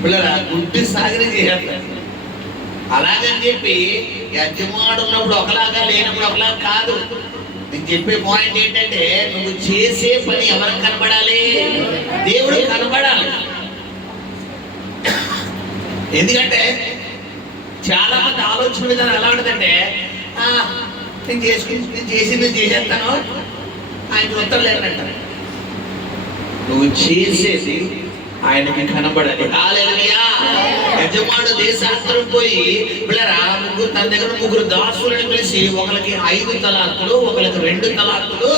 పిల్లల గుడ్డి సాగరి చేసేస్తారు. అలాగని చెప్పి యజమాడు ఉన్నప్పుడు ఒకలాగా లేనప్పుడు ఒకలాగా కాదు. నేను చెప్పే పాయింట్ ఏంటంటే నువ్వు చేసే పని ఎవరికి కనబడాలి? దేవుడు కనబడాలి. ఎందుకంటే చాలా మంది ఆలోచన విధానం ఎలా ఉంటుందంటే నేను చేసింది చేసేస్తాను, ఆయన ఉత్తరం లేదంటారు. నువ్వు చేసేది ఆయనకి కనబడాలి. హల్లెలూయా. యజమానుడు దేశాంతరం పోయి పిల్లరా తన దగ్గర 3 దాసులను పిలిచి ఒకరికి 5 తలాంతులు, ఒకరికి 2 తలాంతులు,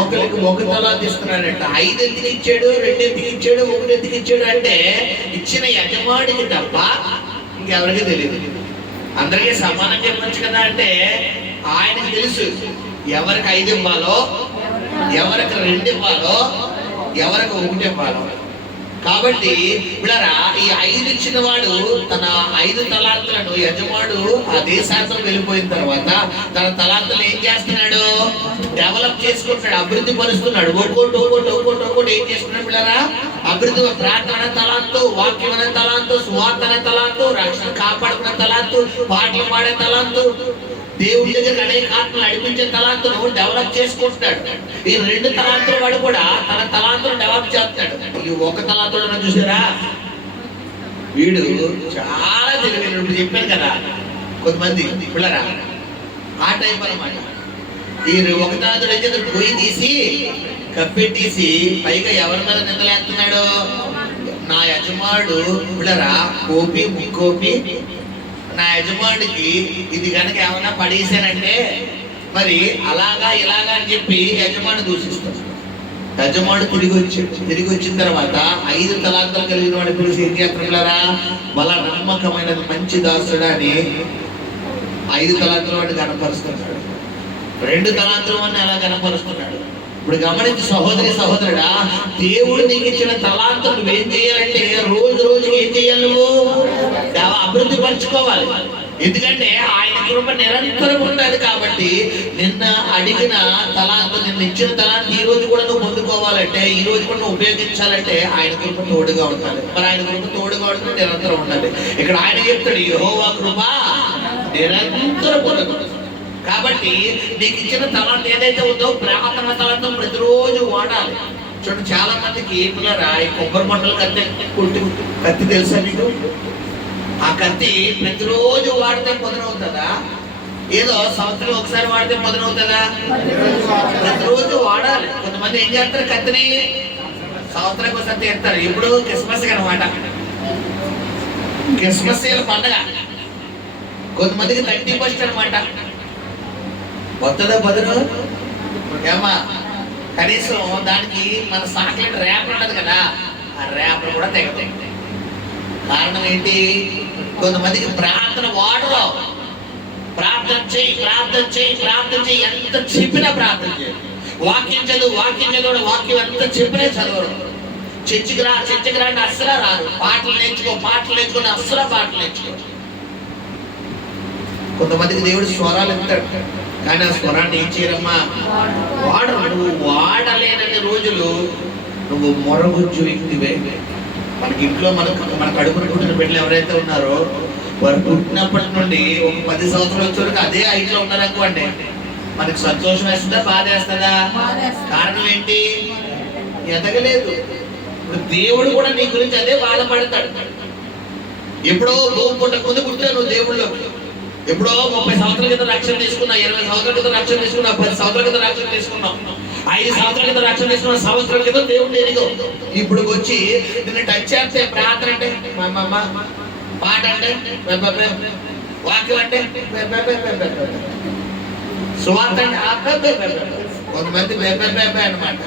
ఒకరికి 1 తలాంతు ఇస్తున్నాడంట. 5 ఎందుకు ఇచ్చాడు, 2 ఎందుకు ఇచ్చాడు, 1 ఎందుకు ఇచ్చాడు అంటే ఇచ్చిన యజమానికి తప్ప ఇంకెవరికి తెలియదు. అందరికీ సమానం చెప్పచ్చు కదా అంటే ఆయనకు తెలుసు ఎవరికి 5 ఇవ్వాలో, ఎవరికి 2 ఇవ్వాలో, ఎవరికి 1 ఇవ్వాలో. కాబట్టి పిల్లరా ఈ 5 ఇచ్చిన వాడు తన 5 తలాంతులను యజమాడు ఆ దేశాంతరం వెళ్ళిపోయిన తర్వాత తన తలాంతులు ఏం చేస్తున్నాడు? డెవలప్ చేసుకుంటున్నాడు, అభివృద్ధి పరుస్తున్నాడు. ఒక్కోటి ఏం చేస్తున్నాడు పిల్లరా? అభివృద్ధి. ప్రార్థన అనే తలాంతు, వాక్యం అనే తలాంతు, సువార్త అనే తలాంతు, రక్షణ కాపాడుకునే తలాంతు, పాటలు పాడే తలాంతు, దేవుడి దగ్గర అనేక ఆత్మలు నడిపించే తలాంతును డెవలప్ చేసుకుంటున్నాడు. ఈ 2 తలాంతులు వాడు కూడా తన తలాంతులు డెవలప్ చేస్తాడు. ఈ 1 తలాంతులను చూసారా, వీడు చాలా తెలివైన. చెప్పాను కదా కొంతమంది పిల్లరా ఆ టైప్ అన్నమాట. ఈ 1 తలాంతుడు అయితే పొయ్యి తీసి కప్పెట్టేసి పైగా ఎవరి మీద నిందలేస్తున్నాడు? నా యజమానుడు పిల్లరా కోపి ముక్కోపి, నా యజమానుడికి ఇది కనుక ఏమన్నా పడేసానంటే మరి అలాగా ఇలాగా అని చెప్పి యజమాని దూషిస్తాడు. యజమానుడు తిరిగి వచ్చిన తర్వాత 5 తలాంతులు కలిగిన వాడి పిలిచి ఏం చేస్తున్నారా? బల నమ్మకమైన మంచి దాసుడా అని 5 తలాంతుల వాడిని కనపరుస్తున్నాడు, 2 తలాంతుల వాడిని అలా కనపరుస్తున్నాడు. ఇప్పుడు గమనించి సహోదరుడా, దేవుడు నీకు ఇచ్చిన తలాంతులు నువ్వేం చేయాలంటే రోజుకి ఏం చేయాలి? నువ్వు అభివృద్ధి పరచుకోవాలి. ఎందుకంటే ఆయన కృప నిరంతరం ఉండాలి. కాబట్టి నిన్న అడిగిన తలాంతు, నిన్న ఇచ్చిన తలాంతు ఈ రోజు కూడా నువ్వు పొందుకోవాలంటే, ఈ రోజు కూడా నువ్వు ఉపయోగించాలంటే ఆయన కృప తోడుగా ఉండాలి. మరి ఆయన కృప తోడుగా ఉంటే నిరంతరం ఉండాలి. ఇక్కడ ఆయన చెప్తాడు యెహోవా కృప నిరంతరం ఉండదు. కాబట్టి నీకు ఇచ్చిన తలాంతు ఏదైతే ఉందో ప్రార్థన తలాంతు ప్రతిరోజు వాడాలి. చూడండి చాలా మందికి పిల్లరా ఈ కొబ్బరి మంటలు కత్తి తెలుసా మీకు? ఆ కత్తి ప్రతిరోజు వాడితే మొదలవుతుందా? ఏదో సంవత్సరం ఒకసారి వాడితే మొదలవుతుందా? ప్రతిరోజు వాడాలి. కొంతమంది ఏం చేస్తారు? కత్తిని సంవత్సరానికి ఒకసారి తీస్తారు. ఇప్పుడు క్రిస్మస్ అనమాట, క్రిస్మస్ పండగ. కొంతమందికి 31st అనమాట. వస్తుందా బదులు ఏమా? కనీసం దానికి మన సాకెట్ ర్యాప్ ఉండదు కదా, ఆ ర్యాప్ కూడా తెగదు. కారణం ఏంటి? కొంతమందికి ప్రార్థన వాడరు. ప్రార్థన చేయి ఎంత చెప్పినా ప్రార్థన చేయరు. వాక్యం చదువు వాక్యం ఎంత చెప్పినా చదవరు. చర్చికి రా అంటే అస్సలు రాదు. పాటలు నేర్చుకుని అస్సలు పాటలు నేర్చుకో. కొంతమందికి దేవుడు స్వరాలు ఇస్తాడు, కానీ ఆ స్వరాన్ని ఏం చేయరమ్మా? వాడరు. నువ్వు వాడలేనన్ని రోజులు నువ్వు మొరగుజ్జు వ్యక్తివే. మనకి ఇంట్లో మన కడుపున పుట్టిన బిడ్డలు ఎవరైతే ఉన్నారో వారు పుట్టినప్పటి నుండి ఒక 10 సంవత్సరాలు వచ్చే వరకు అదే హైట్లో ఉన్నారు అనుకోండి, మనకి సంతోషం వేస్తుందా, బాధ వేస్తుందా? కారణం ఏంటి? ఎదగలేదు. ఇప్పుడు దేవుడు కూడా నీ గురించి అదే బాధపడతాడు. ఎప్పుడో భూమి పుట్టక ముందు పుట్టావు నువ్వు దేవుళ్ళు. ఎప్పుడో 30 సంవత్సరాల క్రితం రక్షణ తీసుకున్నావు, 20 సంవత్సరాల క్రితం రక్షణ తీసుకున్నావు, 10 సంవత్సరాల క్రితం రక్షణ తీసుకున్నావు, 5 సంవత్సరాల క్రితం రక్షణ తీసుకున్నావు, సంవత్సరాల క్రితం దేవుడు ఎదిగో. ఇప్పుడు వచ్చి నిన్ను టచ్ చేస్తే ప్రార్థన అంటే పాట అంటే వాక్యం అంటే సువార్త అంటే కొంతమంది అనమాట.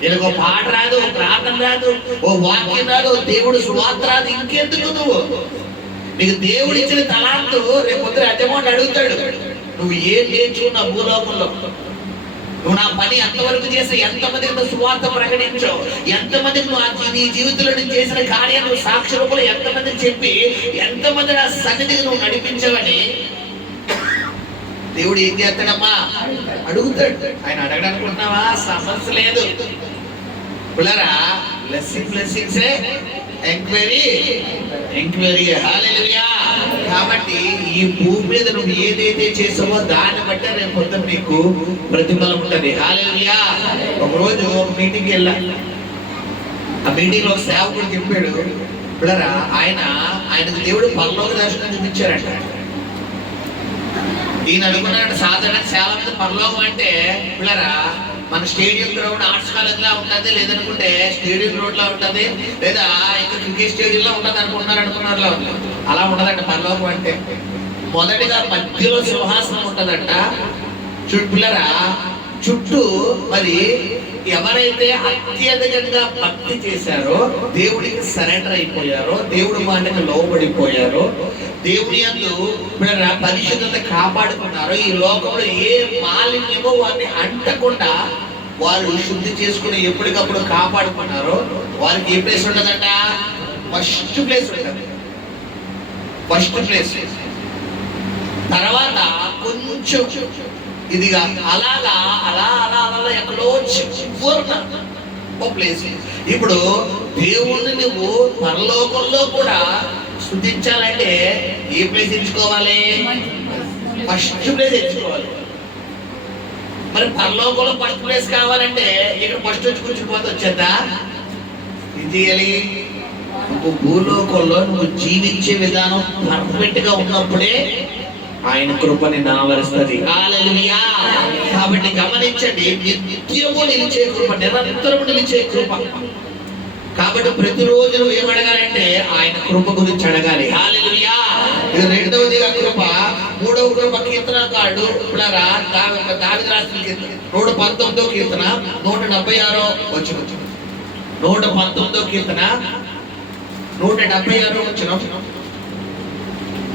వీళ్ళకి ఒక పాట రాదు, ఓ ప్రార్థన రాదు, ఓ వాక్యం రాదు, దేవుడు సువార్త రాదు. ఇంకెందుకు నువ్వు? నీకు దేవుడు ఇచ్చిన తలాంతు రేపు పొద్దున యజమానుడు అడుగుతాడు, నువ్వు ఏం నేర్చుకున్నావు భూలోకంలో? నువ్వు నా పని ఎంతవరకు చేసి ఎంతమందికి నువ్వు సువార్త ప్రకటించావు, ఎంతమందికి నువ్వు నీ జీవితంలో నువ్వు చేసిన కార్యాలు సాక్షి రూపంలో ఎంతమందికి చెప్పి ఎంతమంది నా సన్నిధికి నువ్వు నడిపించావని దేవుడు ఏం చేస్తాడమ్మా? అడుగుతాడు. ఆయన అడగడనుకుంటున్నావా? సమస్య లేదు. పిల్లరా, బ్లెస్సింగ్స్ ఎంక్వైరీ. హల్లెలూయా. కాబట్టి ఈ భూమి మీద నువ్వు ఏదైతే చేసావో దాన్ని బట్టి రేపు పొద్దున నీకు ప్రతిఫలం ఉంటుంది. హల్లెలూయా. ఒకరోజు ఒక మీటింగ్కి వెళ్ళా. ఆ మీటింగ్ లో సేవకుడు చెప్పాడు, పిల్లరా, ఆయనకు దేవుడు పరలోక దర్శనం చూపించారంట. ఈయన అనుకున్నాడు సాధారణ చాలా మంది పరలోకం అంటే పిల్లరా మన స్టేడియం గ్రౌండ్ ఆర్ట్స్ కాలేజ్ లా ఉంటుంది, లేదనుకుంటే స్టేడియం గ్రౌండ్ లా ఉంటుంది, లేదా ఇంకా క్రికెట్ స్టేడియం లో ఉంటుంది అనుకున్నారు. అలా ఉండదంట పరలోకం అంటే. మొదటిగా మధ్యలో సింహాసనం ఉంటుందంట. పిల్లరా చుట్టూ మరి ఎవరైతే అత్యధికంగా భక్తి చేశారో, దేవుడికి సరెండర్ అయిపోయారో, దేవుడి మాటకి లోబడిపోయారో, దేవుని యందు పరిశుద్ధత కాపాడుకున్నారో, ఈ లోకంలో ఏ మాలిన్యమో వారిని అంటకుండా వారు శుద్ధి చేసుకుని ఎప్పటికప్పుడు కాపాడుకున్నారో వారికి ఏ ప్లేస్ ఉంటుందంట? ఫస్ట్ ప్లేస్ ఉంటుంది. First place. తర్వాత కొంచెం ఇదిగా అలాగా అలా ఎక్కడో చివరన ప్లేస్. ఇప్పుడు దేవుణ్ణి నువ్వు పరలోకంలో కూడా స్తుతించాలంటే ఏ ప్లేస్ ఎంచుకోవాలి? ఫస్ట్ ప్లేస్ ఎంచుకోవాలి. మరి పరలోకంలో ఫస్ట్ ప్లేస్ కావాలంటే ఇక్కడ ఫస్ట్ వచ్చి కూర్చుని వచ్చేద్దా? ఏం చేయాలి? నువ్వు భూలోకంలో నువ్వు జీవించే విధానం పర్ఫెక్ట్ గా ఉన్నప్పుడే ఆయన కృపని ఆవరిస్తుంది. హల్లెలూయా. కాబట్టి గమనించండి, నిత్యము నిలిచే కృప, నిరంతరము నిలిచే కృప. కాబట్టి ప్రతిరోజు నువ్వు ఏమడగాలంటే ఆయన కృప గురించి అడగాలి. హల్లెలూయా. ఇది రెండవదిగా కృప. మూడవ కృప కీర్తనకారుడు దావీదు రాసిన కీర్తన 119వ కీర్తన 176వ వచనం. 119వ కీర్తన 176వ వచనం.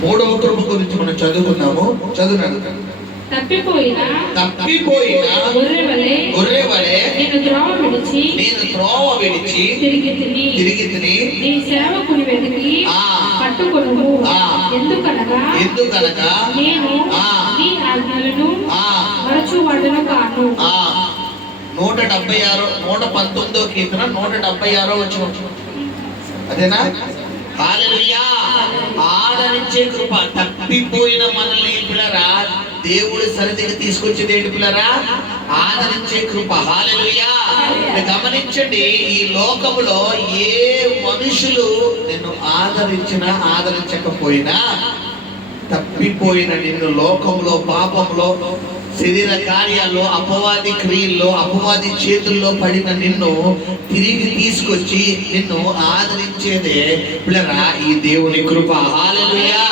మూడవ కృప గురించి మనం చదువుకున్నాము. చదువున్నాను. తప్పిపోయిన గొర్రెవలే నేను త్రోవ విడిచి తిరిగి తిని నీ సేవకుని వెతికి పట్టుకొనుము. ఎందుకనగా నేను నీ ఆజ్ఞలను మరచువాడను కాను. 119వ కీర్తన 176వ వచనం. అదేనా? హల్లెలూయా. ఆదరించే కృప. తప్పిపోయిన మనల్ని పిల్లరా దేవుడి సన్నిధికి తీసుకొచ్చేది ఏంటి పిల్లరా? ఆదరించే కృప. హల్లెలూయా. గమనించండి, ఈ లోకములో ఏ మనుషులు నిన్ను ఆదరించకపోయినా, తప్పిపోయిన నిన్ను లోకంలో పాపంలో శరీర కార్యాల్లో అపవాది క్రియల్లో అపవాది చేతుల్లో పడిన నిన్ను తిరిగి తీసుకొచ్చి నిన్ను ఆదరించేదే పిల్లరా ఈ దేవుని కృప. హల్లెలూయా.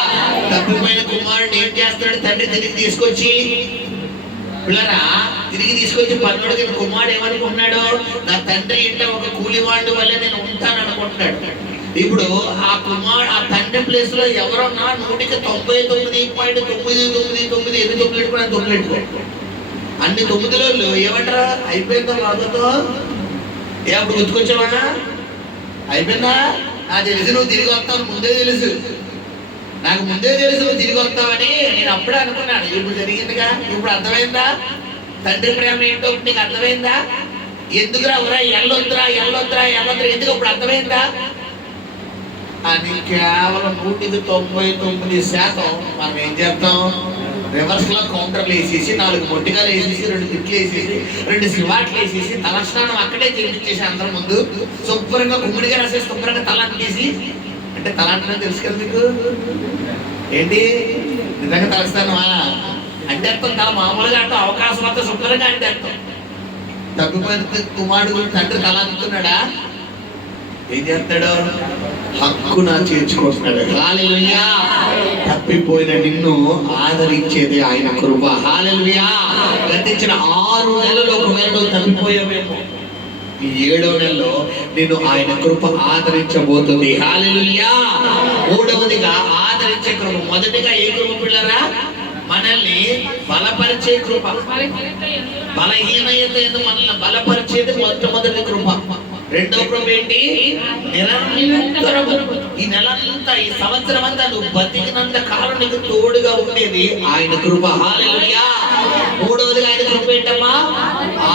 తప్పిపోయిన కుమారుడు ఏం చేస్తాడు? తండ్రి తిరిగి తీసుకొచ్చి పిల్లరా తిరిగి తీసుకొచ్చి పన్నుడికి కుమారుడు ఏమనుకుంటున్నాడు? నా తండ్రి ఇంట ఒక కూలివాడి వల్లే నేను ఉంటాను అనుకుంటున్నాడు. ఇప్పుడు ఆ తండ్రి ప్లేస్ లో ఎవరన్నా 199.999 ఎన్ని తొమ్మిది పెట్టుకుని 9 పెట్టుకో. అన్ని 9లో ఏమంటారా? అయిపోయిందా బాధతో? అప్పుడు గుర్తుకొచ్చావా? అయిపోయిందా? నాకు తెలిసి నువ్వు తిరిగి వస్తావు. ముందే తెలుసు, నాకు ముందే తెలుసు నువ్వు తిరిగి వస్తావని. నేను అప్పుడే అనుకున్నాను. ఇప్పుడు జరిగిందిగా. ఇప్పుడు అర్థమైందా? తండ్రి ప్రేమ ఏంటో నీకు అర్థమైందా? ఎందుకురా ఎల్లొద్దురా ఎందుకు ఇప్పుడు అర్థమైందా అని? కేవలం 199% మనం ఏం చేస్తాం? రివర్స్ లో కౌంటర్లు వేసేసి 4 మొట్టికాలు వేసేసి 2 తిట్లు వేసేసి 2 శివాట్లు వేసేసి తలస్నానం అక్కడే చేయించేసి అందరం ముందు శుభ్రంగా గుమ్మడిగా రాసేసి శుభ్రంగా తల అంటేసి, అంటే తల అంటే తెలుసు కదా మీకు ఏంటి? నిజంగా తలస్తానమా అంటే అర్థం తల మామూలుగా అంటే అవకాశం అంతా శుభ్రంగా అంటే అర్థం. తగ్గిపోయిన కుమారుడు తండ్రి తల అందుతున్నాడా? ఏం చేస్తాడు? హక్కున చేర్చుకుంటున్నాడు. హల్లెలూయా. తప్పిపోయిన నిన్ను ఆదరించేది ఆయన కృప. హల్లెలూయా. గతించిన 6 నెలలు ఒకవేళ నువ్వు తప్పిపోయావేమో, ఈ 7వ నెలలో నిన్ను ఆయన కృప ఆదరించబోతుంది. హల్లెలూయా. మూడవదిగా ఆదరించే కృప. మొదటిగా ఏ కృప పిల్లరా? మనల్ని బలపరిచే కృప. బలహీనత ఎందు మనల్ని బలపరిచేది మొట్టమొదటి కృప. రెండో కృప ఏంటి? నిరంతరము. ఈ నెలంతా, ఈ సంవత్సరం అంతా నువ్వు బతికినంత కాలం నీకు తోడుగా ఉండేది ఆయన కృప. హల్లెలూయా. మూడవదిగా ఆయన కృప ఏంటమ్మా?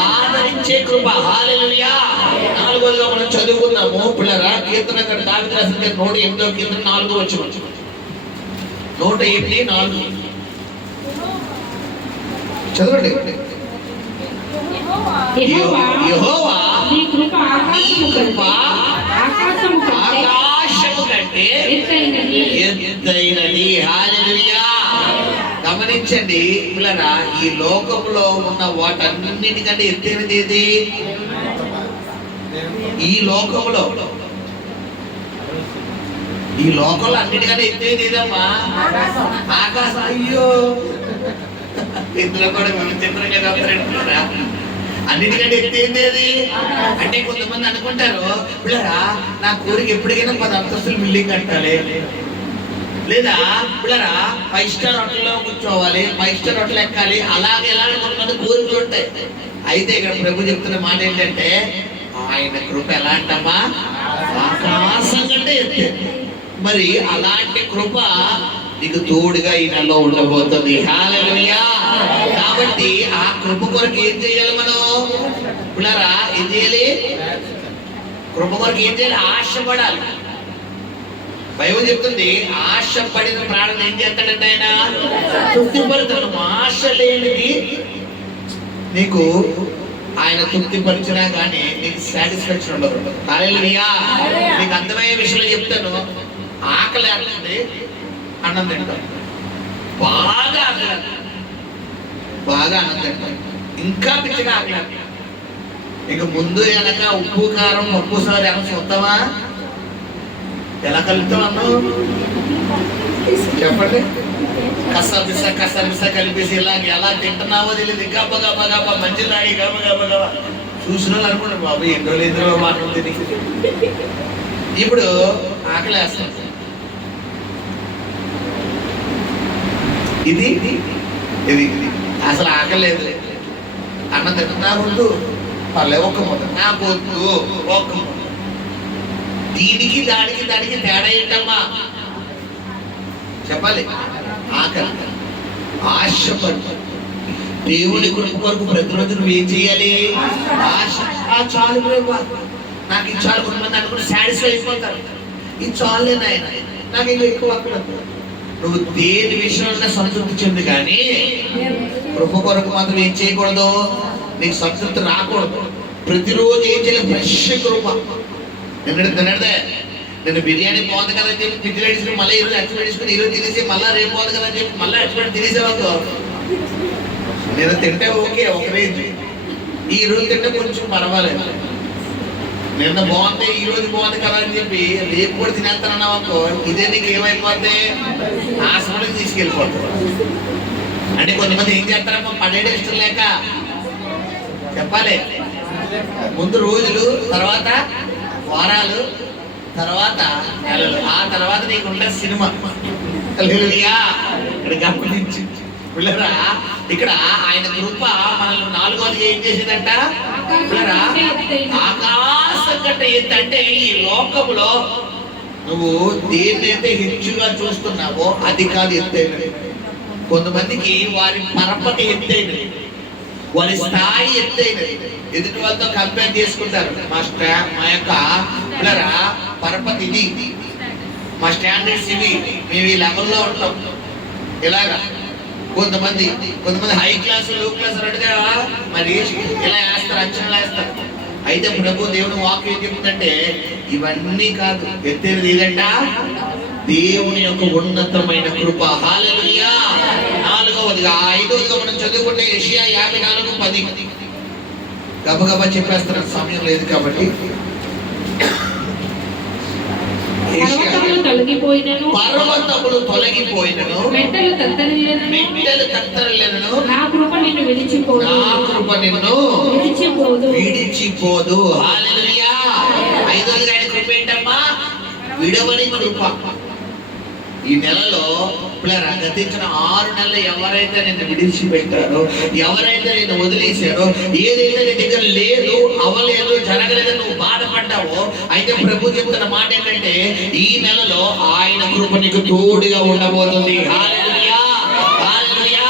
ఆదరించే కృప. హల్లెలూయా. నాలుగవదిగా మనం చదువుకుందాము పిల్లరా. కీర్తనకారుడు దావీదు రాసిన 108వ కీర్తన 4వ వచనం. 108:4 చదవండి. యెహోవా నీ కృప ఆకాశము కంటే ఎత్తైనది. హల్లెలూయా. గమనించండి పిల్లరా, ఈ లోకంలో ఉన్న వాటన్నిటికంటే ఎత్తైనది ఏది? ఈ లోకంలో అన్నిటికంటే ఎత్తైనది ఏదమ్మా? ఆకాశం. అయ్యో, ఇందులో కూడా విచిత్రంగా చెప్తారా? అన్నిటికంటే ఎత్తైంది అది. అంటే కొంతమంది అనుకుంటారు, పిల్లరా నా కోరిక ఎప్పటికైనా 10 అంతస్తులు బిల్డింగ్ కట్టాలి, లేదా పిల్లరా 5 స్టార్ హోటల్లో కూర్చోవాలి, 5 స్టార్ హోటల్ ఎక్కాలి, అలాగే ఎలాంటి కొంతమంది కోరికలు ఉంటాయి. అయితే ఇక్కడ ప్రభు చెప్తున్న మాట ఏంటంటే, ఆయన కృప ఎలా అంటమ్మా? ఆకాశం కంటే ఎత్తే. మరి అలాంటి కృప నీకు తోడుగా ఈ నెలలో ఉండబోతుంది. హల్లెలూయా. కాబట్టి ఆ కృప కొరకు ఏం చేయాలి మనం? పిల్లరా ఏం చేయాలి? కృప కొరకు ఏం చేయాలి? ఆశపడాలి. బైబిల్ చెప్తుంది, ఆశపడిన ప్రాణం ఏం చేస్తాడంటే ఆయన తృప్తిపరుతాడు. ఆశ లేనిది నీకు ఆయన తృప్తిపరిచినా కానీ నీకు సాటిస్ఫాక్షన్ ఉండదు. హల్లెలూయా. నీకు అర్థమయ్యే విషయంలో చెప్తాను. ఆకలి ఆడుతుంది, అన్నం తింటాం. బాగా ఆకలి, బాగా అన్నం తింటాం. ఇంకా పిచ్చిగా ఆకలి. ఇక ముందు వెనక ఉప్పు కారం పప్పు సారి ఎలా చూద్దామా? ఎలా కలుపుతాం అన్నం చెప్పండి. కసపిస కలిపేసి ఇలాగ ఎలా తింటున్నావో తెలియదు. గబ్బ గబ్బ గబ్బ మంచి తాగి గబ్బ గబ్బ గబ్బ చూసిన వాళ్ళు అనుకుంటారు, బాబు ఎన్నో లేదో అన్నం తిని. ఇప్పుడు ఆకలి వేస్తాం. ఇది అసలు ఆకలేదు. అన్నం తింటున్నా వద్దు, పర్లే ఒక్క ముద్ద నాకు వద్దు, ఒక్క ముద్ద. దీనికి దానికి తేడా ఏంటమ్మా చెప్పాలి? ఆకలి. ఆశపడు. దేవుని కొరకు ప్రతిరోజు నువ్వు ఏం చేయాలి? ఆశ. చాలు నాకు ఇది చాలు. కొంతమంది అనుకుంటే సాటిస్ఫై అయిపోతారు. ఇది చాలే నాయన, నాకు ఇంకా ఎక్కువ అక్కడ. నువ్వు దేని విషయంలో సంతృప్తి చెంది, కానీ కృప కొరకు మాత్రం ఏం చేయకూడదు? నీకు సంతృప్తి రాకూడదు. ప్రతిరోజు ఏం చేయాలి? ఫ్రెష్ కృప. నిన్నదే నేను బిర్యానీ బాగుంది కదా అని చెప్పి పిజ్జా తీసుకుని మళ్ళీ ఈరోజు ఎక్స్పెక్ట్ తీసుకుని ఈరోజు తినేసి మళ్ళీ రేపు బాగుంది కదా అని చెప్పి మళ్ళీ ఎక్స్పెక్ట్ తినేసేవాళ్ళు. నేను తింటే ఓకే, ఒక రేంజ్. ఈ రోజు తింటే కొంచెం పర్వాలేదు. నిన్న బాగుంది, ఈ రోజు బాగుంది కదా అని చెప్పి రేపు కూడా తినేస్తానన్నావు అనుకో, ఇదే నీకు ఏమైపోతే ఆశ్రమానికి తీసుకెళ్ళిపోతావు. అంటే కొంతమంది ఏం చేస్తారమ్మా, పడేయడం ఇష్టం లేక చెప్పాలి. ముందు రోజులు, తర్వాత వారాలు, తర్వాత నెలలు, ఆ తర్వాత నీకుండే సినిమా. హల్లెలూయా. ఇక్కడ గమనించి పిల్లరా, ఇక్కడ ఆయన కృప మనల్ని 4వది ఏం చేసేదంట పిల్లరా? ఆకాశం కంటే ఎత్తంటే ఈ లోకంలో నువ్వు దేన్నైతే హెచ్చుగా చూస్తున్నావో అది కాదు ఎత్తైనది. కొంతమందికి వారి పరపతి ఎత్తైనది, వారి స్థాయి ఎత్తైనది. ఎదుటి వాళ్ళతో కంపేర్ చేసుకుంటారు. మా యొక్క పిల్లరా పరపతి ఇది, మా స్టాండర్డ్స్ ఇవి, మేము ఈ లెవెల్లో ఉంటాం. ఇలాగా కొంతమంది హై క్లాస్ లో క్లాస్ అడిగా మరి ఇలా వేస్తారు, అంచనాలు వేస్తారు. అయితే ప్రభు దేవుని వాక్యం ఏం చెప్తుందంటే ఇవన్నీ కాదు, ఎత్తేది ఏదంట దేవుని యొక్క ఉన్నతమైన కృప. హల్లెలూయా. 4వదిగా 5వదిగా మనం చదువుకుంటే యెషయా 54:10. గబగబా చెప్పేస్తారు, సమయం లేదు కాబట్టి. పర్వతములు తొలగిపోయినను, మెట్టలు తత్తరిల్లినను, నా కృప నిన్ను విడిచిపోదు. హల్లెలూయా. 5వదిగా ఆయన కృప ఏంటమ్మా? విడవని కృప. ఈ నెలలో పిల్లరా గతించిన 6 నెలలు ఎవరైతే నిన్ను విడిచిపెట్టారో, ఎవరైతే నిన్ను వదిలేశారో, ఏదైతే నీ దగ్గర లేదు, అవ్వలేదు, జరగలేదు, నువ్వు బాధపడ్డావో, అయితే ప్రభు చెప్తున్న మాట ఏంటంటే ఈ నెలలో ఆయన కృప నీకు తోడుగా ఉండబోతుంది. హల్లెలూయా, హల్లెలూయా.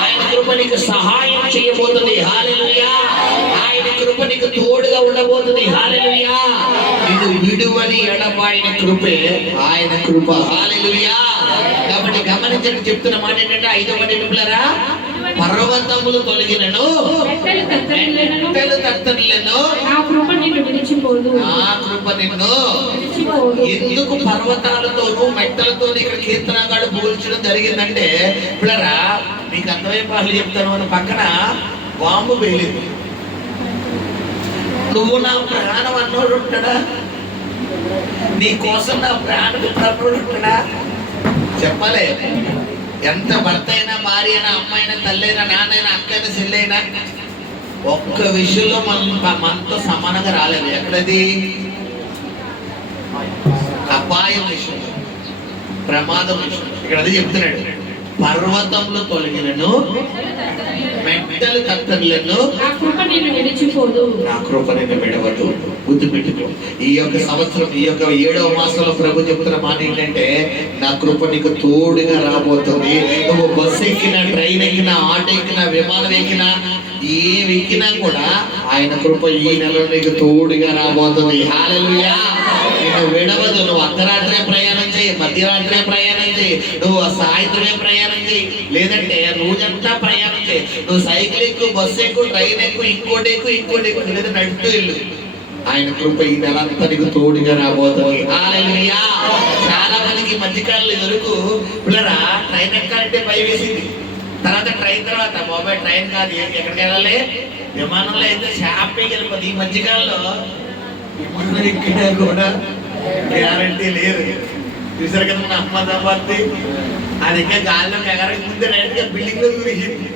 ఆయన కృప నీకు సహాయం చేయబోతుంది. హల్లెలూయా. ఆయన కృప నీకు తోడుగా ఉండబోతుంది. హల్లెలూయా. నిన్ను విడువని ఎడబాయిన కృపే ఆయన కృప. హల్లెలూయా. కాబట్టి గమనించండి, చెప్తున్న మాట ఏంటంటే 5వ మాట పిల్లరా, పర్వతములు తొలగినను, మెట్టలు తత్తరిల్లను, నా కృప నిన్ను విడిచిపోదు. నా కృప నిన్ను ఎందుకు పర్వతాలతోనూ మెట్టలతో ఇక్కడ కీర్తనగాడు పోల్చడం జరిగిందంటే పిల్లరా, మీకు అర్థమైపోయి చెప్తాను. మన పక్కన బాంబు పేలింది, నువ్వు నా ప్రాణం అన్నోడు ఉంటాడా? నీ కోసం నా ప్రాణం అన్నోడు ఉంటాడా? చెప్పలే. ఎంత భర్త అయినా, భార్య అయినా, అమ్మ అయినా, తల్లి అయినా, నాన్న అయినా, అక్క అయినా, చెల్లి అయినా ఒక్క విషయంలో మనతో సమానంగా రాలేదు. ఎక్కడది? అపాయం విషయం, ప్రమాదం విషయం. ఇక్కడ అది చెప్తున్నాడు, పర్వతంలో తొలగినను, మెట్టలు కత్తర్లను, నా కృప నిన్ను విడిచిపోదు. నా కృప నిన్ను విడవదు. గుర్తు పెట్టుకో. ఈ యొక్క సంవత్సరం, ఈ యొక్క 7వ మాసంలో ప్రభు చెప్తున్న మాట ఏంటంటే నా కృప నీకు తోడుగా రాబోతుంది. నువ్వు బస్సు ఎక్కినా, ట్రైన్ ఎక్కినా, ఆటో ఎక్కినా, విమానం ఎక్కినా, ఏమి ఎక్కినా కూడా ఆయన కృప ఈ నెలలో నీకు తోడుగా రాబోతుంది. హల్లెలూయా. నిన్ను విడవదు. నువ్వు అర్ధరాత్రే ప్రయాణం చేయి, మధ్యరాత్రే ప్రయాణం చేయి, నువ్వు సాయంత్రమే ప్రయాణం చేయి, లేదంటే రోజంతా ప్రయాణం చేయి. నువ్వు సైకిల్ ఎక్కు, బస్సు ఎక్కు, ట్రైన్ ఎక్కు, ఇంకోటి ఎక్కు, లేదా నడుస్తూ వెళ్ళు. ఆయన కృప ఈ నెల అంతా నీకు తోడుగా రాబోతుంది. హల్లెలూయా. చాలా మందికి మధ్యకాలంలో ఎదురుకు పిల్లరా ట్రైన్ ఎక్కాలంటే భయం వేసింది. తర్వాత మొబైల్ ట్రైన్ కాదు, ఎక్కడికి వెళ్ళాలి? విమానంలో అయితే షాపింగ్ వెళ్ళిపోతుంది. ఈ మధ్యకాలంలో విమానం ఎక్కినా కూడా గ్యారంటీ లేదు. చూసారు కదా మన అహ్మదాబాద్, అది ఇంకా గాలిలోకి ఎగరక ముందే డైరెక్ట్గా బిల్డింగ్ లో దూరేసింది.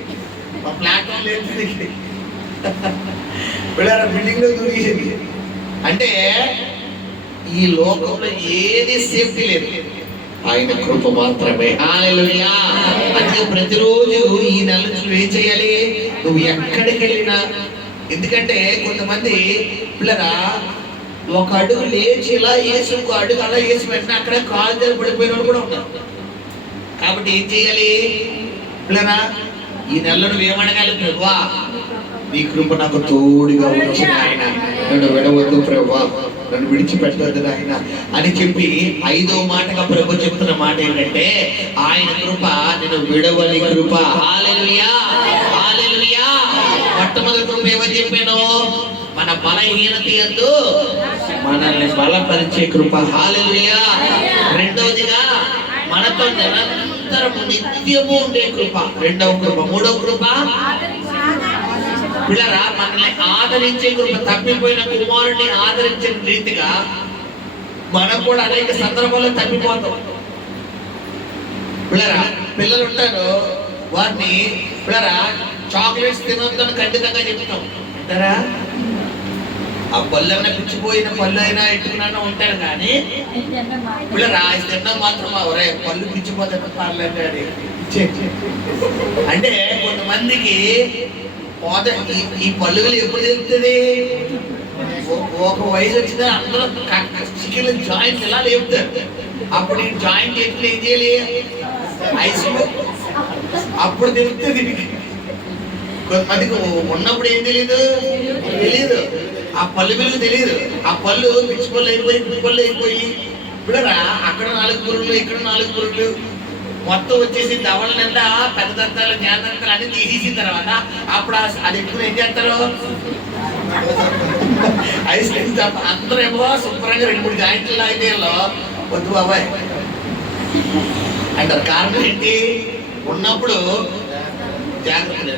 మా ప్లాట్ఫామ్ లేదు, పిల్లరా బిల్డింగ్ లో దూరేసింది. అంటే ఈ లోకంలో ఏది సేఫ్టీ లేదు, ఆయన కృప మాత్రమే. హల్లెలూయా. అంటే ప్రతిరోజు ఈ నెల నువ్వు ఏం చేయాలి? నువ్వు ఎక్కడికి వెళ్ళినా, ఎందుకంటే కొంతమంది పిల్లరా ఒక అడుగు లేచి ఇలా వేసి, ఇంకో అడుగు అలా వేసి వెంటనే అక్కడే కాలు దగ్గర పడిపోయిన వాళ్ళు కూడా ఉంటారు. కాబట్టి ఏం చేయాలి పిల్లరా? ఈ నెలలో నువ్వు ఏమడగాలి? ప్రభువా నీ కృప నాకు తోడుగా వచ్చిన ఆయన, నన్ను విడవద్దు ప్రభువా, నన్ను విడిచిపెట్టవద్దు ఆయన అని చెప్పి 5వ మాటగా ప్రభు చెప్తున్న మాట ఏంటంటే ఆయన కృప నేను విడవని కృప. హల్లెలూయా, హల్లెలూయా. మొట్టమొదటి కృప ఏమని చెప్పాను? మన బలహీనత యందు మనల్ని బలపరిచే కృప. హల్లెలూయా. రెండవదిగా మనతో నిరంతరము నిత్యము ఉండే కృప, 2వ కృప. 3వ కృప పిల్లరా మనల్ని ఆదరించే కృప. తప్పిపోయిన కుమారుడిని ఆదరించిన రీతిగా మనం కూడా అనేక సందర్భాల్లో తప్పిపోతాం. పిల్లరా పిల్లలు ఉంటారు, వారిని పిల్లరా చాక్లెట్స్ తినొద్దని ఖచ్చితంగా చెప్తాం. అంటారా? ఆ పళ్ళు అయినా పిచ్చిపోయిన పళ్ళు అయినా ఎట్టుకున్నా ఉంటారు, కానీ పిల్లరా తిన్నాం మాత్రం ఎవరే పళ్ళు పిచ్చిపోతాడు పర్లేదు అంటే కొంతమందికి ఈ పళ్ళులు ఎప్పుడు తెలుస్తుంది? ఒక వయసు వచ్చిందా అందరూ చికెన్ జాయింట్ ఎలా లేపుతారు. అప్పుడు ఈ జాయింట్ ఎట్లు ఏం చేయాలి? ఐస్ అప్పుడు తెలుస్తుంది. కొంతమందికి ఉన్నప్పుడు ఏం తెలియదు, ఆ పళ్ళు వెలుగు తెలియదు. ఆ పళ్ళు పిచ్చి పళ్ళు అయిపోయి ఇప్పుడరా అక్కడ 4 పురుగులు, ఇక్కడ 4 పురుగులు, మొత్తం వచ్చేసి దవల నిండా పెద్ద దంతాలు, జ్ఞానంతాలు అన్ని తీసేసిన తర్వాత అప్పుడు అది ఎక్కువ ఏం చేస్తారు? ఐస్ క్రీమ్ అందరూ ఏమో శుభ్రంగా 2-3 జాయింట్లు అయితే వద్దు బాబాయ్ అంటారు. కారణం ఏంటి? ఉన్నప్పుడు జాగ్రత్త.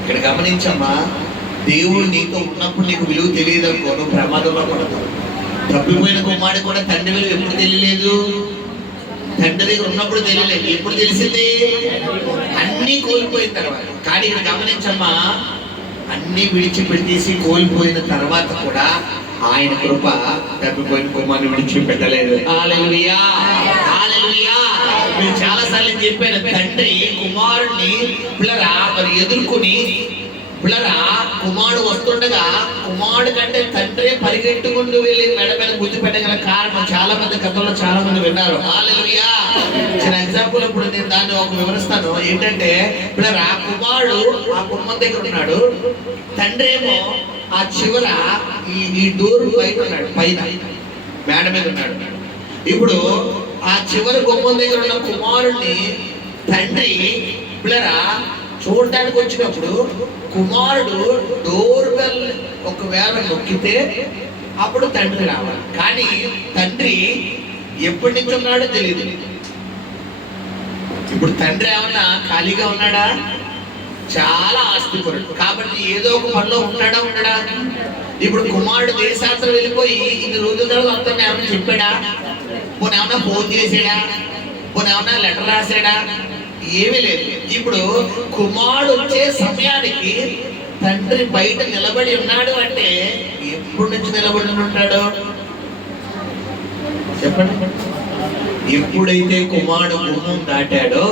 ఇక్కడ గమనించమ్మా, దేవుడు నీతో ఉన్నప్పుడు నీకు విలువ తెలియదు అనుకో, నువ్వు ప్రమాదంలో పడతావు. తప్పిపోయిన కుమారుడు కూడా తండ్రి విలువ ఎప్పుడు తెలియలేదు, తండ్రి దగ్గర ఉన్నప్పుడు తెలియలేదు. ఎప్పుడు తెలిసింది? అన్నీ కోల్పోయిన తర్వాత. కానీ ఇక్కడ గమనించమ్మా, అన్ని విడిచిపెట్టేసి కోల్పోయిన తర్వాత కూడా ఆయన కృప తప్పిపోయిన కుమారుని విడిచిపెట్టలేదు. హల్లెలూయా, హల్లెలూయా. నేను చాలా సార్లు చెప్పాను, తండ్రి కుమారుణ్ణి పిల్లరా మరి ఎదుర్కొని పిల్లరా కుమారుడు వస్తుండగా కుమారుడు కంటే తండ్రి పరిగెట్టుకుంటూ వెళ్ళి మెడ మీద గుర్తు పెట్టగల కారణం చాలా మంది గతంలో చాలా మంది విన్నారు. హల్లెలూయా. చిన్న ఎగ్జాంపుల్ ఇప్పుడు నేను దాన్ని ఒక వివరిస్తాను. ఏంటంటే పిల్లరా కుమారుడు ఆ కుమ్మం దగ్గర ఉన్నాడు, తండ్రి ఏమో ఆ చివర ఈ డోర్ బయట ఉన్నాడు, పైన మేడ మీద ఉన్నాడు. ఇప్పుడు ఆ చివరి గుమ్మం దగ్గర ఉన్న కుమారుడిని తండ్రి పిల్లరా చూడటానికి వచ్చినప్పుడు కుమారుడు డోర్ బెల్ ఒకవేళ నొక్కితే అప్పుడు తండ్రి రావాలి. కానీ తండ్రి ఎప్పటి నుంచి ఉన్నాడో తెలియదు. ఇప్పుడు తండ్రి ఏమన్నా ఖాళీగా ఉన్నాడా? చాలా ఆస్తిపరుడు కాబట్టి ఏదో ఒక పనిలో ఉండడా. ఇప్పుడు కుమారుడు దేశాంతరం వెళ్ళిపోయి ఇన్ని రోజుల తర్వాత అతను ఏమన్నా చెప్పాడా? పోనీ ఏమన్నా ఫోన్ చేసాడా? పోనీ ఏమన్నా లెటర్ రాసాడా? ఏమీ లేదు. ఇప్పుడు కుమారుడు వచ్చే సమయానికి తండ్రి బయట నిలబడి ఉన్నాడు అంటే ఎప్పటి నుంచి నిలబడి ఉంటాడు చెప్పండి? ఎప్పుడైతే కుమారుడు గుమ్మం దాటాడో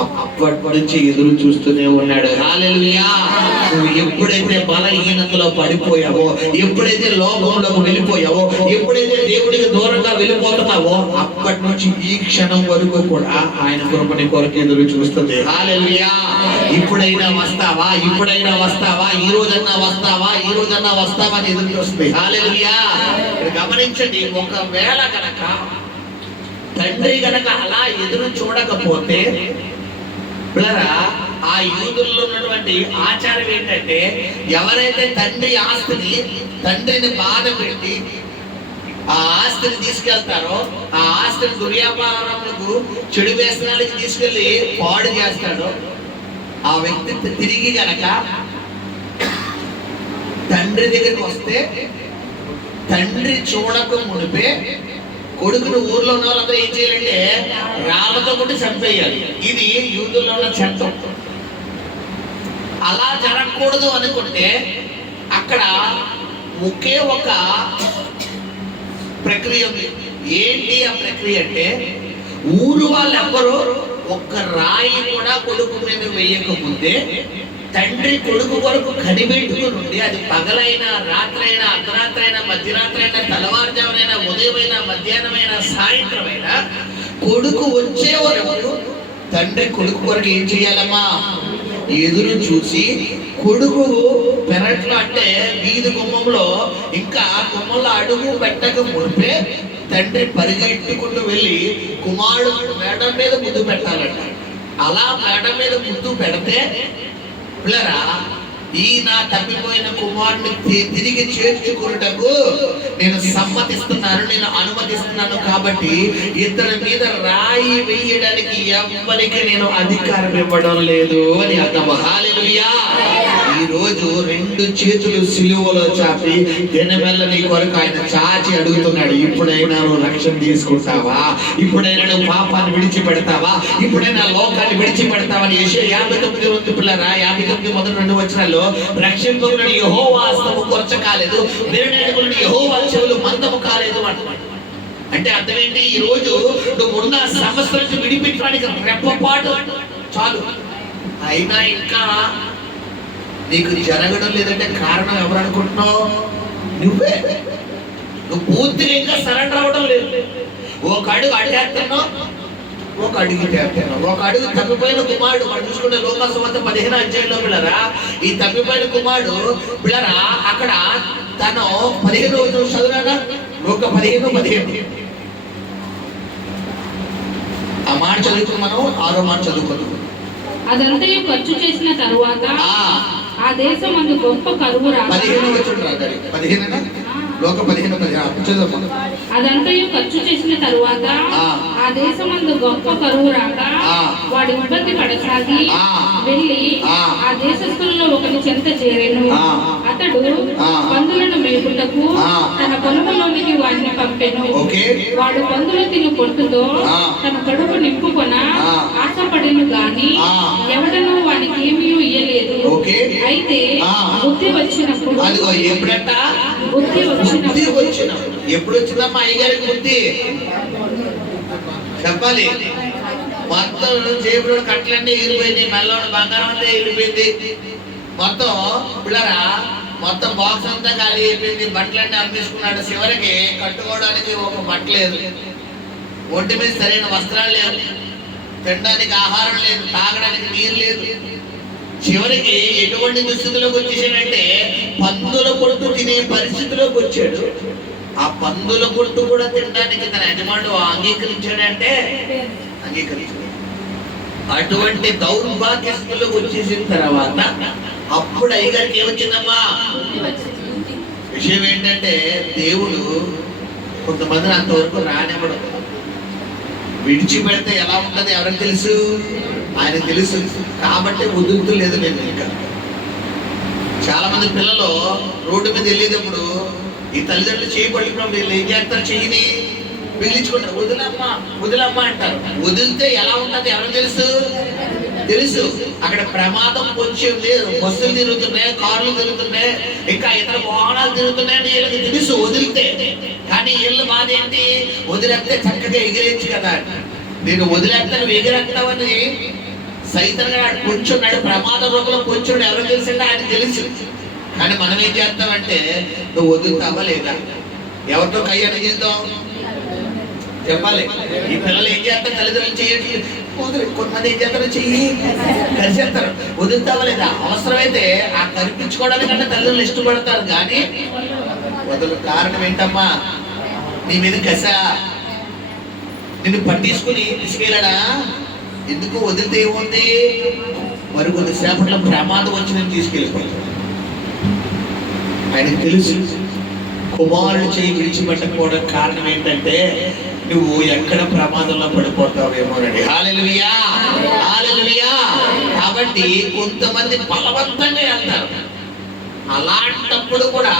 అప్పటి నుంచి ఎదురు చూస్తూనే ఉన్నాడు. హల్లెలూయా. నువ్వు ఎప్పుడైతే బలహీనతలో పడిపోయావో, ఎప్పుడైతే లోకంలోకి వెళ్ళిపోయావో, ఎప్పుడైతే దేవుడికి దూరంగా వెళ్ళిపోతున్నావో అప్పటి నుంచి ఈ క్షణం వరకు కూడా ఆయన కృపని కొరకు ఎదురు చూస్తుంది. హల్లెలూయా. ఇప్పుడైనా వస్తావా, ఇప్పుడైనా వస్తావా, ఈ రోజన్నా వస్తావా, ఈ రోజన్నా వస్తావా అని ఎదురు చూస్తుంది. హల్లెలూయా. గమనించండి, ఒకవేళ కనుక తండ్రి గనక అలా ఎదురు చూడకపోతే పిల్లరా ఆ యూదుల్లో ఉన్నటువంటి ఆచారం ఏంటంటే ఎవరైతే తండ్రి ఆస్తిని తండ్రిని బాధ పెట్టి ఆ ఆస్తిని తీసుకెళ్తారో ఆ ఆస్తిని దుర్వ్యాపారములకు చెడు వ్యసనాలకు తీసుకెళ్లి పాడు చేస్తాడో ఆ వ్యక్తి తిరిగి గనక తండ్రి దగ్గరికి వస్తే తండ్రి చూడక మునిపే కొడుకును ఊర్లో ఉన్న వాళ్ళంతా ఏం చేయాలంటే రాళ్ళతో కొట్టి చంపేయాలి. ఇది యూదుల్లో ఉన్న చట్టం. అలా జరగకూడదు అనుకుంటే అక్కడ ఒకే ఒక ప్రక్రియ ఉంది. ఏంటి ఆ ప్రక్రియ అంటే ఊరు వాళ్ళెవ్వరూ ఒక్క రాయి కూడా కొడుకు మీద వేయకముందే తండ్రి కొడుకు కొరకు కనిపెట్టుకుని ఉండి అది పగలైనా రాత్రైనా అర్ధరాత్రైనా మధ్యరాత్రైనా తెల్లవారుజామునైనా ఉదయమైనా మధ్యాహ్నమైనా సాయంత్రమైనా కొడుకు వచ్చే వరకు తండ్రి కొడుకు కొరకు ఏం చేయాలమ్మా? ఎదురు చూసి కొడుకు పెరట్లో అంటే వీధి గుమ్మంలో ఇంకా గుమ్మంలో అడుగు పెట్టక మునిపే తండ్రి పరిగెట్టుకుంటూ వెళ్ళి కుమారుడు మేడ మీద ముద్దు పెట్టాలంట. అలా మేడ మీద ముద్దు పెడితే పిల్లరా ఈ నా తప్పిపోయిన కుమారుని తిరిగి చేర్చుకున్నటకు నేను సమ్మతిస్తున్నాను, నేను అనుమతిస్తున్నాను. కాబట్టి ఇతని మీద రాయి వేయడానికి ఎవ్వరికి నేను అధికారం ఇవ్వడం లేదు అని అర్థం. హల్లెలూయా. ఈ రోజు రెండు చేతులు సిలువలో చాపి వెన్నెల నీ కొరకు ఆయన చాచి అడుగుతున్నాడు, ఇప్పుడైనా నువ్వు రక్షణ తీసుకుంటావా? ఇప్పుడైనా నువ్వు పాపాన్ని విడిచిపెడతావా? ఇప్పుడైనా లోకాన్ని విడిచిపెడతావా అని యెషయా 59 ఉంది పిల్లరా. 59 మొదటి 2 వచనాల్లో రక్షింపబడిన యెహోవా హస్తము కొరచ కాలేదు, విననేడుకున్న యెహోవా చెవులు మందము కాలేదు అంటున్నాడు. అంటే అర్థం ఏంటి? ఈ రోజు నువ్వు ఉన్న సమస్య నుంచి విడిపించడానికి రెప్పపాటు చాలు. అయినా ఇంకా నీకు జరగడం లేదంటే కారణం ఎవరు అనుకుంటున్నావు? నువ్వే. నువ్వు పూర్తిగా ఇంకా సరెండర్ అవ్వడం లేదు. ఒక అడుగు అడిగేస్తున్నావు, ఒక అడుగు చేస్తున్నావు. ఒక అడుగు తప్పిపోయిన కుమారుడు మనం చూసుకుంటే లోకాసువార్త 15వ అధ్యాయంలో పిల్లరా ఈ తప్పిపోయిన కుమారుడు పిల్లరా అక్కడ తను 15వ వచనం చదివాగా లోక 15:15 ఆ మాట చదువుకుని మనం 6వ మాట చదువుకున్నాం. అదంతయు ఖర్చు చేసిన తరువాత ఆ దేశం అందు గొప్ప కరువు రాగా 15వ వచనం రాగాలి. 15 లోక 15:15 చదువు. అదంతయు ఖర్చు చేసిన తరువాత ఆ. ఆ దేశమందు గొప్ప కరువు రాక ఆ. వాడు ఇబ్బంది పడసాగి ఆ. వెళ్ళి ఆ. ఆ దేశస్థులలో ఒకరి చెంత చేరెను. ఆ. అతడు ఆ. పందులను మేపుటకు ఆ. తన పొలములోనికి వాడిని పంపెను. ఓకే. వాడు పందులు తిను పొట్టుతో ఆ. తన కడుపు నింపుకొన ఆ. ఆశపడిను గాని ఆ. ఎవడనూ వానికి ఏమీ ఇయ్యలేదు. ఓకే. అయితే ఆ. బుద్ధి వచ్చినప్పుడు అదిగో ఎప్పుడంట బుద్ధి బుద్ధి వచ్చినప్పుడు వచ్చిన. ఎప్పుడు వచ్చిందమ్మా అయ్యగారికి బుద్ధి? చెప్పాలి. మొత్తం జేబులో కట్టలన్నీ ఎగిరిపోయింది, మెల్లలోని బంగారం అంతా ఎగిరిపోయింది, మొత్తం పిల్లరా మొత్తం బాక్స్ అంతా ఖాళీ అయిపోయింది, బట్టలన్నీ అమ్మేసుకున్నాడు. చివరికి కట్టుకోవడానికి ఒక బట్ట లేదు, ఒంటి మీద సరైన వస్త్రాలు లేవు, తినడానికి ఆహారం లేదు, తాగడానికి నీరు లేదు. చివరికి ఎటువంటి దుస్థితిలోకి వచ్చేసాడంటే పందుల పొట్టు తినే పరిస్థితిలోకి వచ్చాడు. ఆ పందుల పొట్టు కూడా తినడానికి తన యజమానుడు అంగీకరించాడంటే అంగీకరించాడు. అటువంటి దౌర్భాగ్య స్థితిలోకి వచ్చేసిన తర్వాత అప్పుడు అయ్యగారికి ఏమొచ్చిందమ్మా? విషయం ఏంటంటే దేవుడు కొంతమందిని అంతవరకు రానివ్వడు. విడిచిపెడితే ఎలా ఉంటది ఎవరికి తెలుసు? ఆయన తెలుసు. కాబట్టి వదులుతలేదు నేను. ఇంకా చాలా మంది పిల్లలు రోడ్డు మీద వెళ్ళేటప్పుడు ఈ తల్లిదండ్రులు చేయి పట్టుకున్నప్పుడు వీళ్ళు ఏం చేస్తారు? చెయ్యిని పిలిచుకుంటారు, వదిలమ్మా వదిలమ్మా అంటారు. వదిలితే ఎలా ఉంటది ఎవరికి తెలుసు? తెలుసు. అక్కడ ప్రమాదం పొంచి ఉంది, బస్సులు తిరుగుతున్నాయి, కార్లు తిరుగుతున్నాయి, ఇంకా ఇతర వాహనాలు తిరుగుతున్నాయని వీళ్ళకి తెలుసు వదిలితే. కానీ వీళ్ళు బాధ ఏంటి? వదిలేస్తే చక్కగా ఎగిరేచ్చు కదా. నేను వదిలేస్తే నువ్వు ఎగిరేస్తావని సైతంగా కూర్చున్నాడు, ప్రమాద రూపంలో కూర్చున్నాడు. ఎవరు తెలుసంటే ఆయన తెలుసు. కానీ మనం ఏం చేస్తామంటే నువ్వు వదులుతావా లేదా? ఎవరితో కయ్యాన్ని చేద్దాం చెప్పాలి. ఈ పిల్లలు ఏం చేస్తారు? తల్లిదండ్రులు చేయట్లేదు, కొంతమంది ఏం చేస్తారు? చెయ్యి కరిచేస్తారు. వదులుతావా లేదా? అవసరమైతే ఆ కనిపించుకోవడానికంటే తల్లిదండ్రులు ఇష్టపడతారు, కానీ వదులు. కారణం ఏంటమ్మా? నీ మీద కస, నిన్ను పట్టించుకుని తీసుకెళ్ళాడా? ఎందుకు? వదిలితే ఏముంది? మరి కొద్దిసేపట్లో ప్రమాదం వచ్చి నేను తీసుకెళ్ళిపోతాను. ఆయనకు తెలుసు. కుమారుడు చేయి విడిచిపెట్టకపోవడం కారణం ఏంటంటే నువ్వు ఎక్కడ ప్రమాదంలో పడిపోతావేమోనండి. హల్లెలూయా, హల్లెలూయా. కాబట్టి కొంతమంది బలవంతంగా వెళ్తారు. అలాంటప్పుడు కూడా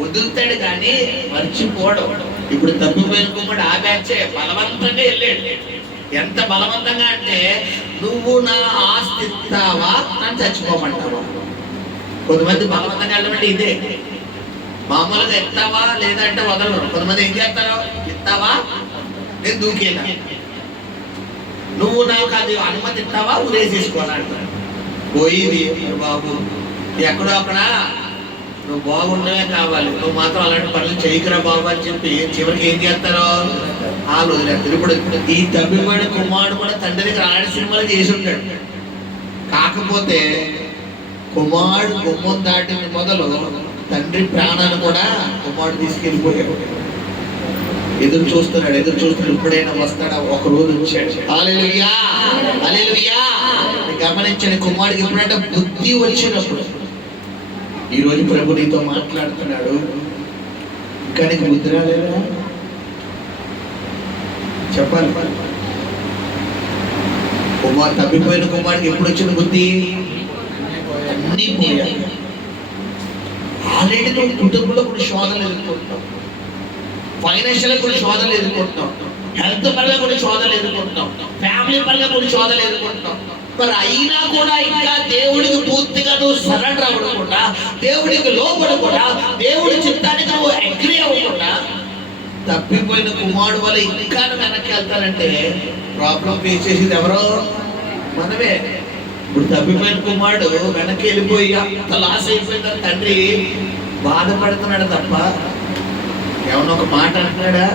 వదులుతాడు కానీ మర్చిపోవడం. ఇప్పుడు తప్పిపోయిన కుమారుడు ఆ బ్యాచే బలవంతంగా వెళ్ళాడు. ఎంత బలవంతంగా అంటే నువ్వు నా ఆస్తి ఇస్తావా నన్ను చచ్చిపోమంటావా? కొంతమంది బలవంతంగా వెళ్ళమంటే ఇదే. మామూలుగా ఇస్తావా లేదంటే వదలరు. కొంతమంది ఏం చేస్తారు? ఇస్తావా నేను దూకేనా, నువ్వు నాకు అది అనుమతి ఇస్తావా ఉరేసేసుకోవాలంటారు. పోయింది బాబు, ఎక్కడో అక్కడ నువ్వు బాగుండవే కావాలి, నువ్వు మాత్రం అలాంటి పనులు చేయకురా బాబు అని చెప్పి చివరికి ఏం చేస్తారో వాళ్ళు వదిలేస్తారు. ఇప్పుడు ఈ తప్పిపోయిన కుమారుడు కూడా తండ్రి దగ్గర అలాంటి సినిమాలు చేసి ఉంటాడు. కాకపోతే కుమారుడు గుమ్మం దాటిన మొదలు తండ్రి ప్రాణాన్ని కూడా కుమారుడు తీసుకెళ్ళిపోయాడు. ఎదురు చూస్తున్నాడు. ఇప్పుడైనా వస్తాడా? ఒక రోజు వచ్చాడు. హల్లెలూయా, హల్లెలూయా. గమనించండి, కుమారుడికి ఎప్పుడంటే బుద్ధి వచ్చినప్పుడు. ఈ రోజు ప్రభు నీతో మాట్లాడుతున్నాడు. ఇంకా నీకు బుద్ధి రాలేదా? చెప్పాలి. తప్పిపోయిన కుమారుడికి ఎప్పుడు వచ్చిన బుద్ధి? అన్నీ పోయాయి. ఆల్రెడీ నువ్వు కుటుంబంలో కొన్ని శోధనలు ఎదుర్కొంటున్నావు, ఫైనాన్షియల్ కొన్ని శోధనలు ఎదుర్కొంటున్నావు, హెల్త్ పరంగా కొన్ని శోధనలు ఎదుర్కొంటున్నావు, ఫ్యామిలీ పరంగా కొన్ని శోధనలు ఎదుర్కొంటున్నావు. మరి అయినా కూడా ఇంకా దేవుడికి పూర్తిగా నువ్వు సరెండర్ అవ్వకుండా, దేవుడికి లోపడకుండా, దేవుడి చిత్తానికి నువ్వు అగ్రీ అవ్వకుండా తప్పిపోయిన కుమారుడు వల్ల ఇంకా వెనక్కి వెళ్తానంటే ప్రాబ్లం ఫేస్ చేసేది ఎవరో? మనమే. ఇప్పుడు తప్పిపోయిన కుమారుడు వెనక్కి వెళ్ళిపోయి అంత లాస్ అయిపోయిన తండ్రి బాధపడుతున్నాడు తప్ప ఏమన్నా ఒక మాట అంటున్నాడా?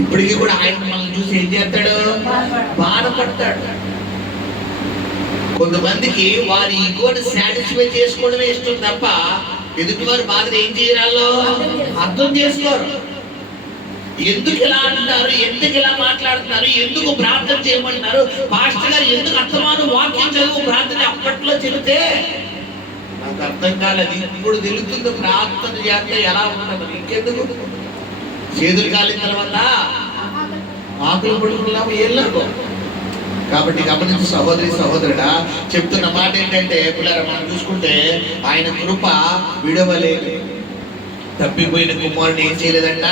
ఇప్పటికీ కూడా ఆయన మనల్ని చూసి ఏం చేస్తాడు? బాధపడతాడు. కొంతమందికి వారి ఈగోని సాటిస్ఫై చేసుకోవడమే ఇష్టం తప్ప ఎదుటి వారి బాధను ఏం చేయాలో అర్థం చేసుకోరు. ఎందుకు ఇలా అంటున్నారు, ఎందుకు ఇలా మాట్లాడుతున్నారు, ఎందుకు ప్రార్థన చేయమంటున్నారు, పాస్టర్ గారు ఎందుకు అర్థమాను వాక్యం చదువు ప్రార్థన అప్పట్లో చెబితే నాకు అర్థం కాలేదు. ఇప్పుడు తెలుస్తుంది ప్రార్థన చేస్తే ఎలా ఉంటుంది. ఇంకెందుకు చేతులు కాలిన తర్వాత ఆకులు పడుకున్నాము ఏం లేదు. కాబట్టి గమనించి సహోదరి సహోదరుడా, చెప్తున్న మాట ఏంటంటే పిల్లరా, మనం చూసుకుంటే ఆయన కృప విడవలేదు. తప్పిపోయిన కుమారుని ఏం చేయలేదంట,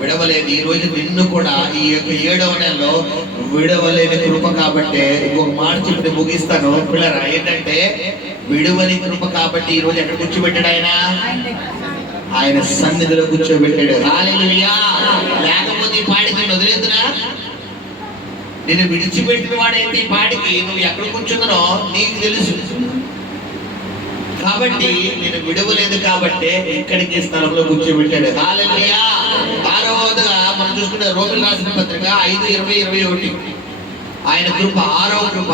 విడవలేదు. ఈ రోజు నిన్ను కూడా ఈ యొక్క 7వ నెలలో విడవలేని కృప. కాబట్టి ఇంకొక మాట చెప్పి ముగిస్తాను పిల్లరా. ఏంటంటే విడవని కృప కాబట్టి ఈ రోజు ఎక్కడ కూర్చోబెట్టాడు ఆయన సన్నిధిలో కూర్చోబెట్టాడు. హల్లెలూయా. లేకపోతే ఈ పాటికి నేను వదిలేదురా, నేను విడిచిపెట్టిన వాడైతే ఈ పాటికి నువ్వు ఎక్కడ కూర్చున్నానో నీకు తెలుసు. కాబట్టి నేను విడవలేదు కాబట్టి ఇక్కడికి స్థలంలో కూర్చోబెట్టాడు. హల్లెలూయా. 6వదిగా మనం చూసుకుంటే రోమిలకు రాసిన పత్రిక 5:20-21 ఆయన కృప, 6వ కృప.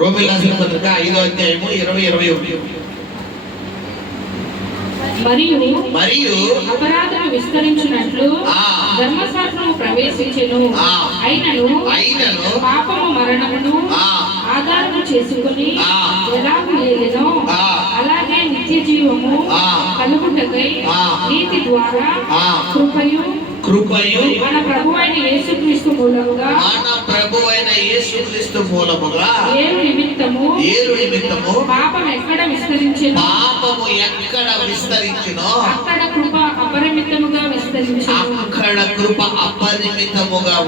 రోమిలకు రాసిన పత్రిక 5వ అధ్యాయము 20-21. మరియు అపరాధము విస్తరించినట్లు ధర్మశాస్త్రము ప్రవేశించెను. అయినను పాపము మరణమును ఆధారము చేసుకుని ఎలాగూ లేదెనో అలాగే నిత్య జీవము కలుగుటకై నీతి ద్వారా కృపయు మన ప్రభువైన యేసుక్రీస్తు మూలముగా ఏలు నిమిత్తము పాపము ఎక్కడ విస్తరించెనో అక్కడ కృప అపరిమితముగా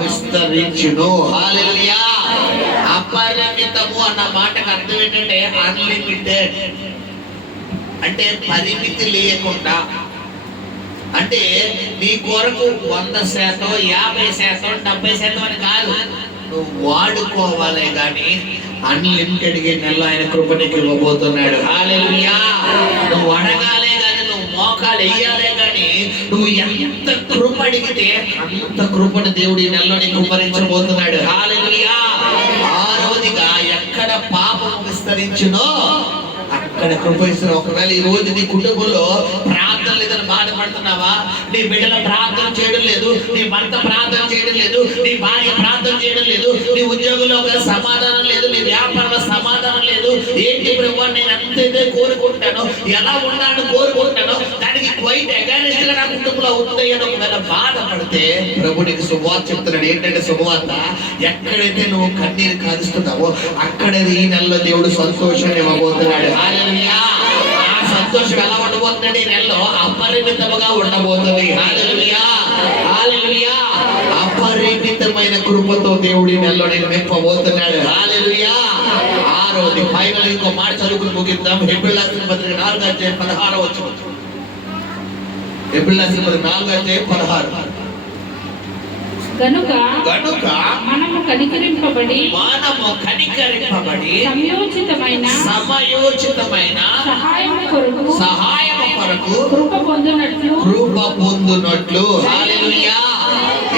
విస్తరించును. హల్లెలూయా. అపరిమితము అన్న మాటకు అర్థం ఏంటంటే అన్లిమిటెడ్, అంటే పరిమితి లేకుండా. అంటే నీ కొరకు 100%, 50%, 70% అని కాదు, నువ్వు వాడుకోవాలే కానీ అన్లిమిటెడ్ గా నెల ఆయన కృప నీకు ఇవ్వబోతున్నాడు. హల్లెలూయా. నువ్వు అడగాలే కానీ, నువ్వు మోకాలు వేయాలే కానీ, నువ్వు ఎంత కృప అడిగితే అంత కృపను దేవుడి నెలలో నీకు కుమ్మరించబోతున్నాడు. హల్లెలూయా. 6వదిగా ఎక్కడ పాపం విస్తరించునో అక్కడ కృప ఇస్తున్నా. ఒకవేళ ఈ రోజు నీ కుటుంబంలో ప్రార్థన లేదని బాధపడుతున్నావా, నీ బిడ్డల ప్రార్థన చేయడం లేదు, నీ భర్త ప్రార్థన చేయడం లేదు, నీ భార్య ప్రార్థన చేయడం లేదు, నీ ఉద్యోగంలో ఒక సమాధానం లేదు, నీ వ్యాపారంలో సమాధానం లేదు, ఏంటి ప్రభువా నేను అంతైతే కోరుకుంటాను, ఎలా ఉన్నాను కోరుకుంటాను, దానికి క్వైట్ అగైనెస్ట్ గా నా కుటుంబంలో ఉంది అని ఒకవేళ బాధపడితే ప్రభు నీకు శుభవార్త చెప్తున్నాడు. ఏంటంటే శుభవార్త, ఎక్కడైతే నువ్వు కన్నీరు కారుస్తున్నావో అక్కడే ఈ నెలలో దేవుడు సంతోషాన్ని ఇవ్వబోతున్నాడు. హల్లెలూయా. ఆ సంతోషం ఎలా ఉండబోతుంది? ఈ నెలలో అపరిమితముగా ఉండబోతుంది. హల్లెలూయా. హల్లెలూయా. అపరిమితమైన కృపతో దేవుడి నెలలో నేను నింపబోతున్నాడు. హల్లెలూయా. 6వది ఫైనల్ ఇంకో మాట చదువుకుని ముగిద్దాం. హెబ్రీయుల రాసిన పత్రిక 4:16. హెబ్రీయుల రాసిన పత్రిక 4:16. గనుక మనము కనికరింపబడి సమయోచితమైన సహాయము కొరకు కృప పొందునట్లు. హల్లెలూయా.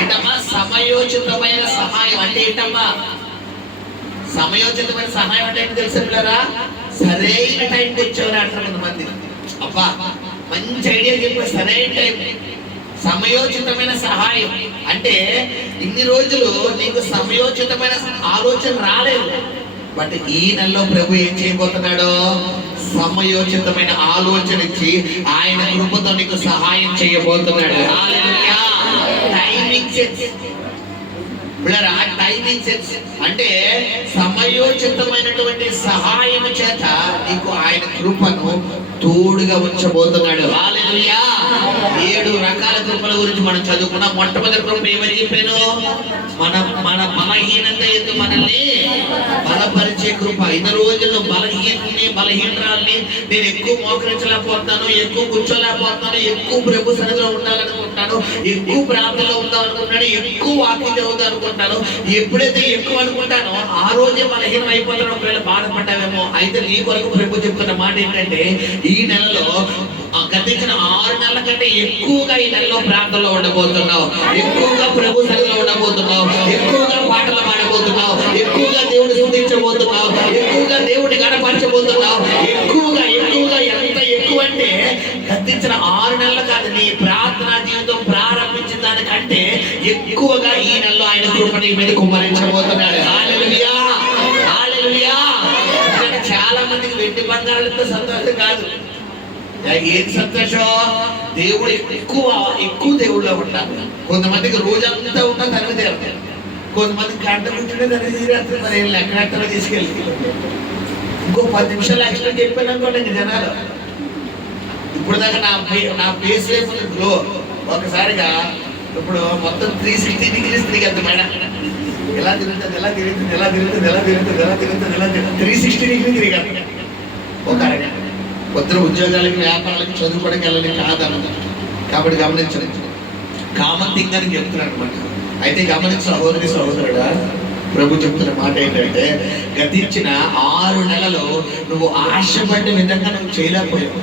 ఏంటమ్మా సమయోచితమైన సహాయం అంటే? ఏంటమ్మా సమయోచితమైన సహాయం అంటే ఏంటి తెలుసా పిల్లరా? సరైన టైంకి వచ్చేవారు అంటారు కొంతమంది. అబ్బా మంచి ఐడియా చెప్పారు, సరైన టైం. సమయోచితమైన సహాయం అంటే ఇన్ని రోజులు నీకు సమయోచితమైన ఆలోచన రాలేదు, బట్ ఈ నెలలో ప్రభు ఏం చేయబోతున్నాడో సమయోచితమైన ఆలోచన ఇచ్చి ఆయన కృపతో నీకు సహాయం చేయబోతున్నాడు. హల్లెలూయా. టైమింగ్ సెన్స్ పిల్లరా, టైమింగ్ సెన్స్ అంటే సమయోచితమైనటువంటి సహాయం చేత నీకు ఆయన కృపను తోడుగా ఉంచబోతున్నాడు. హల్లెలూయా. 7 రకాల కృపల గురించి మనం చదువుకున్నాం. మొట్టమొదటి కృప ఏమని చెప్పాను? మన బలహీనత ఎందుకు మనల్ని బలపరిచే కృప. ఇన్ని రోజుల్లో బలహీనరాల్ని నేను ఎక్కువ మోకరించలేకపోతున్నాను, ఎక్కువ కూర్చోలేకపోతున్నాను, ఎక్కువ ప్రభు సన్నిధిలో ఉండాలనుకుంటాను, ఎక్కువ ప్రార్థనలో ఉందాం అనుకుంటాను, ఎక్కువ వాక్యం చదువుతాను అనుకుంటాను. ఎప్పుడైతే ఎక్కువ అనుకుంటానో ఆ రోజే బలహీనం అయిపోతాను. ఒకవేళ బాధపడ్డావేమో. అయితే నీ కొరకు ప్రభు చెప్తున్న మాట ఏంటంటే ఈ నెలలో గతించిన 6 నెలల కంటే ఎక్కువగా ఈ నెలలో ప్రార్థనలో ఉండబోతున్నావు, ఎక్కువగా ప్రభు సన్నిధిలో ఉండబోతున్నావు, ఎక్కువగా పాటలు పాడబోతున్నావు, ఎక్కువగా దేవుని స్తుతించబోతున్నావు, ఎక్కువగా దేవుని గణపరచబోతున్నావు. ఎక్కువగా ఎంత ఎక్కువ అంటే గతించిన 6 నెలలు కాదు, నీ ప్రార్థనా జీవితం ప్రారంభించిన దానికంటే ఎక్కువగా ఈ నెలలో ఆయన కృపని మీద కుమ్మరించబోతున్నాడు. హల్లెలూయా. హల్లెలూయా. చాలా మందికి వెండి బంగారాలతో సంతోషం కాదు, ఏది సంతోషం? దేవుడు ఎక్కువ ఎక్కువ దేవుళ్ళ ఉంటారు. కొంతమందికి రోజంతా ఉన్నా తనవి తీరతారు, కొంతమందికి గంట కూర్చుంటే తనవి తీరేస్తారు. మరి ఎక్కడెక్కడ తీసుకెళ్ళి ఇంకో 10 నిమిషాలు ఎక్స్ట్రా చెప్పాను అనుకోండి ఇంక జనాలు. ఇప్పుడు దాకా నా ఫేస్ వైపు గ్లో ఒకసారిగా ఇప్పుడు మొత్తం 360 డిగ్రీస్ తిరిగేది మేడం. ఎలా తిరుగుతుంది, ఎలా తిరుగుతుంది, ఎలా తిరుగుతుంది, ఎలా తిరుగుతుంది, ఎలా తిరుగుతుంది, ఎలా తిరుగుతుంది, 360 డిగ్రీ తిరిగాను ఒక అరగంట. పొద్దున ఉద్యోగాలకి, వ్యాపారాలకి, చదువుకోవడానికి వెళ్ళని కాదన్నది. కాబట్టి గమనించండి, కామన్ థింగ్ అని చెప్తున్నాను అనమాట. అయితే గమనించ సహోదరి సహోదరుడా, ప్రభు చెప్తున్న మాట ఏంటంటే, గతించిన 6 నెలలు నువ్వు ఆశపడ్డ విధంగా నువ్వు చేయలేకపోయావు.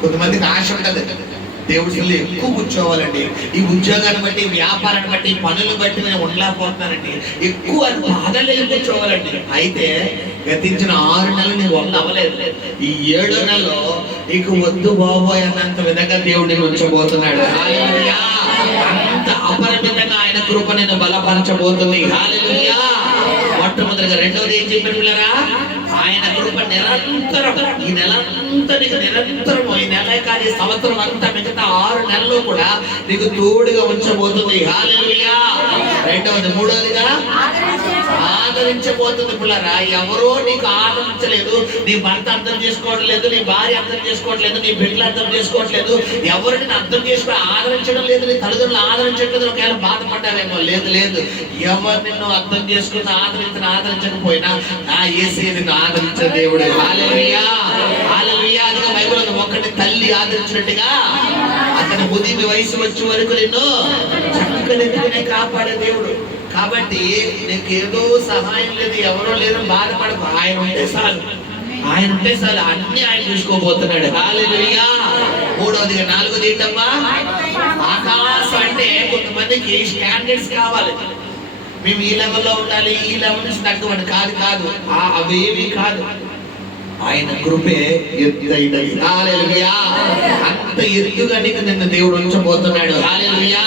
కొంతమందికి ఆశ ఉంటుంది, దేవుడిలో ఎక్కువ కూర్చోవాలండి, ఈ ఉద్యోగాన్ని బట్టి, వ్యాపారాన్ని బట్టి, పనులు బట్టి నేను ఉండలేకపోతున్నానండి, ఎక్కువ బాధలు కూర్చోవాలండి. అయితే గతించిన 6 నెలలు నీకు వల్ల అవ్వలేదు. ఈ 7వ నెలలో నీకు వద్దు బాబోయ్ అన్నంత విధంగా దేవుడిని ఉంచబోతున్నాడు. హల్లెలూయా! అంత అపరిమితంగా ఆయన కృప నేను బలపరచబోతుంది. హల్లెలూయా! మొట్టమొదటిగా. రెండవది ఏం చెప్పారు పిల్లరా? ఆయన కృప నిరంతరం, ఈ నెలంతా నీకు నిరంతరం, ఈ నెల కాదు ఈ సంవత్సరం అంతా, మిగతా 6 నెలలు కూడా నీకు తోడుగా ఉంచబోతుంది. హల్లెలూయా! రెండవది. మూడవదిగా ఆదరించబోతుంది పిల్లరా. ఎవరో నీకు ఆదరించలేదు, నీ భర్త అర్థం చేసుకోవట్లేదు, నీ భార్య అర్థం చేసుకోవట్లేదు, నీ బిడ్డలు అర్థం చేసుకోవట్లేదు, ఎవరిని అర్థం చేసుకుని ఆదరించడం లేదు, నీ తల్లిదండ్రులు ఆదరించట్లేదు. ఒకవేళ బాధపడ్డావేమో, లేదు లేదు, ఎవరు నిన్ను అర్థం చేసుకుని ఆదరించకపోయినా నా యేసయ్య నిన్ను ఆదరించే దేవుడు. హల్లెలూయా! హల్లెలూయా! అందుకే బైబిల్ ఒకటి తల్లి ఆదరించినట్టుగా అతని ముదిమి వయసు వచ్చే వరకు నిన్ను చక్కగా కాపాడే దేవుడు. కాబట్టి నీకేదో సహాయం లేదు, ఎవరో లేదు, బాధపడకు. ఆయన ఉంటే చాలు, ఆయన ఉంటే చాలు, అన్ని ఆయన చూసుకోబోతున్నాడు. హల్లెలూయా! మూడవదిగా. నాలుగోది ఏంటమ్మా? ఆకాశం. అంటే కొంతమందికి స్టాండర్డ్స్ కావాలి, మేము ఈ లెవెల్లో ఉండాలి, ఈ లెవెల్ నుంచి తగ్గమని కాదు, అవేవి కాదు. ఆయన కృపే ఎత్తైనది. హల్లెలూయా! అంత ఎత్తుగా నీకు నిన్ను దేవుడు ఉంచబోతున్నాడు. హల్లెలూయా!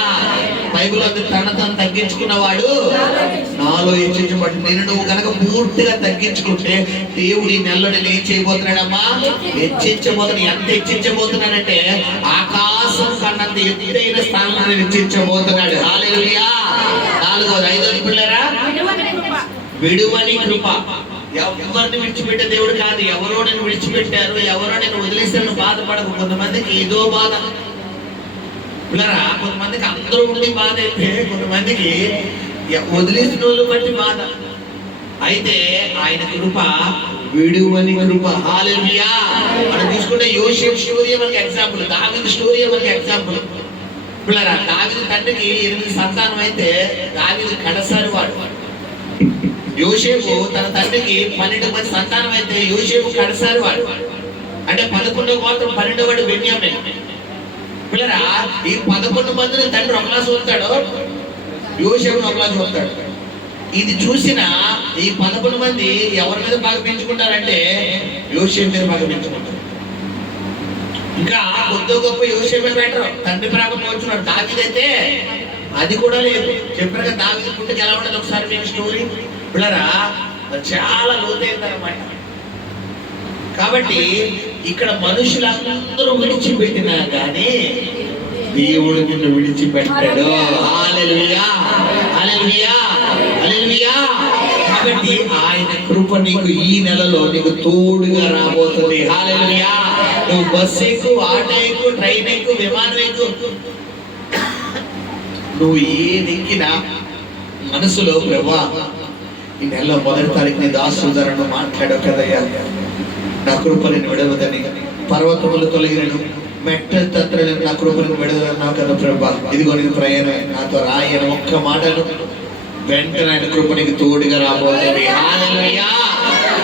బైబిల్ తను తగ్గించుకున్నవాడు నాలో హెచ్చించబడి. నేను నువ్వు కనుక పూర్తిగా తగ్గించుకుంటే దేవుడు ఈ నెలలో నేను ఏం చేయబోతున్నాడమ్మా? హెచ్చించబోతున్నాడు. ఎంత హెచ్చించబోతున్నాడంటే ఆకాశం కన్నంత ఎత్తైన స్థానాన్ని హెచ్చించబోతున్నాడు. హల్లెలూయా! నాలుగోది. ఐదోది పిల్లరా, విడువని కృప. ఎవరిని విడిచిపెట్టే దేవుడు కాదు. ఎవరో నేను విడిచిపెట్టారు, ఎవరో నేను వదిలేసాను బాధపడకు. కొంతమందికి ఏదో బాధ పిల్లరా, కొంతమందికి అందరూ ఉండి బాధ అయితే, కొంతమందికి వదిలేసిన వాళ్ళు బట్టి బాధ. అయితే ఆయన కృప విడువని కృప. హల్లెలూయా! మనం తీసుకుంటే యోసేపు స్టోరీ మనకి ఎగ్జాంపుల్, దావీదు స్టోరీ మనకి ఎగ్జాంపుల్. పిల్లరా, దావీదు తండ్రికి 8 సంతానం అయితే దావీదు కడసారి వాడు. యోసేపు తన తండ్రికి 12 మంది సంతానం అయితే యోసేపు కడసారి వాడు. అంటే 11వ గోత్రం 12వ వాడు బెన్యామీను. పిల్లరా, ఈ 11 మందిని తండ్రి ఒకలా చూస్తాడు, యోసేపుని ఒకలా చూస్తాడు. ఇది చూసిన ఈ 11 మంది ఎవరి మీద బాగా పెంచుకుంటారంటే యోసేపు మీద బాగా పెంచుకుంటారు. ఇంకా కొద్ది గొప్ప యోసేపే బెటర్, తండ్రి ప్రేమ పోల్చున్నాడు. దావీదైతే అది కూడా లేదు. చెప్పారు కదా దావీదు పుట్టుక ఎలా ఉండదు ఒకసారి మేము స్టోరీ. పిల్లరా, చాలా లోతైందన్నమాట. కాబట్టి ఇక్కడ మనుషులందరూ విడిచిపెట్టినా కానీ దేవుడు నిన్ను విడిచిపెట్టాడు. హల్లెలూయా! హల్లెలూయా! హల్లెలూయా! కాబట్టి ఆయన కృప నీకు ఈ నెలలో నీకు తోడుగా రాబోతుంది. హల్లెలూయా! నువ్వు బస్సు ఎక్కు, ఆటో ఎక్కు, ట్రైన్ ఎక్కు, విమానం ఎక్కు, నువ్వు ఏది ఎక్కినా మనసులో ప్రభా ఈ నెలలో 1వ తారీఖు నీ దాసులను మాట్లాడావు కదయ్యా, నా కృపని విడవదని, పర్వతములు తొలగినను మెట్ట తంత్రులను నా కృపను విడదన్నావు కదా ప్రభా. ఇదిగో నేను ప్రయాణం, నాతో రాయని ఒక్క మాటను వెంటనే ఆయన కృప నీకు తోడుగా రాబోతుంది. హల్లెలూయా!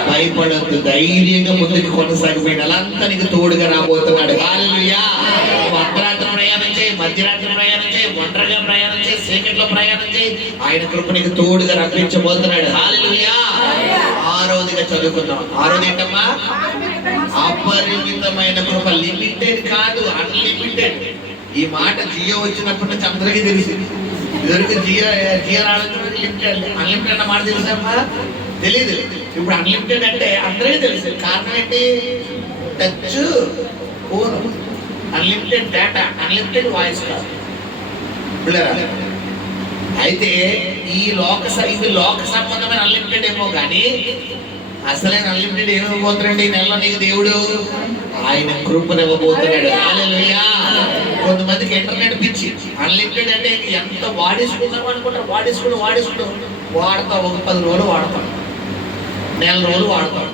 భయపడద్దు, ధైర్యంగా ముందుకు కొనసాగిపోయిన అలంతా నీకు తోడుగా రాబోతున్నాడు. హల్లెలూయా! అర్ధరాత్రి ప్రయాణం చేయి, మధ్యరాత్రి ప్రయాణం చేయి, ఒంటరిగా ప్రయాణం చేయి, చీకట్లో ప్రయాణం చేయి, ఆయన కృప నీకు తోడుగా రప్పించబోతున్నాడు. హల్లెలూయా! 6వదిగా చదువుకుందాం. 6వది ఏంటమ్మా? అపరిమితమైన కృప. లిమిటెడ్ కాదు, అన్లిమిటెడ్. ఈ మాట జియో వచ్చినప్పటి నుంచి అందరికీ తెలిసి, ఇదివరకు జియో రావడం లిమిటెడ్, అన్లిమిటెడ్ అన్న మాట తెలుసమ్మా? తెలీదు. ఇప్పుడు అన్లిమిటెడ్ అంటే అందరికీ తెలుసు. కారణం ఏంటి? Touch phone, unlimited data, unlimited voice కాదు పిల్లరా. అయితే ఈ ఇది లోక సంబంధమైన అన్లిమిటెడ్ ఏమో కానీ అసలైన అన్లిమిటెడ్ ఏమివ్వబోతున్నాడు ఈ నెలలో నీకు దేవుడు? ఆయన కృపను ఇవ్వబోతున్నాడు. హల్లెలూయా. కొంతమందికి ఇంటర్నెట్ పిచ్చి. అన్లిమిటెడ్ అంటే ఎంత వాడేసుకుందాం అనుకుంటారు, వాడేసుకుంటూ వాడతాం. ఒక 10 రోజులు వాడతాం, నెల రోజులు వాడతాం,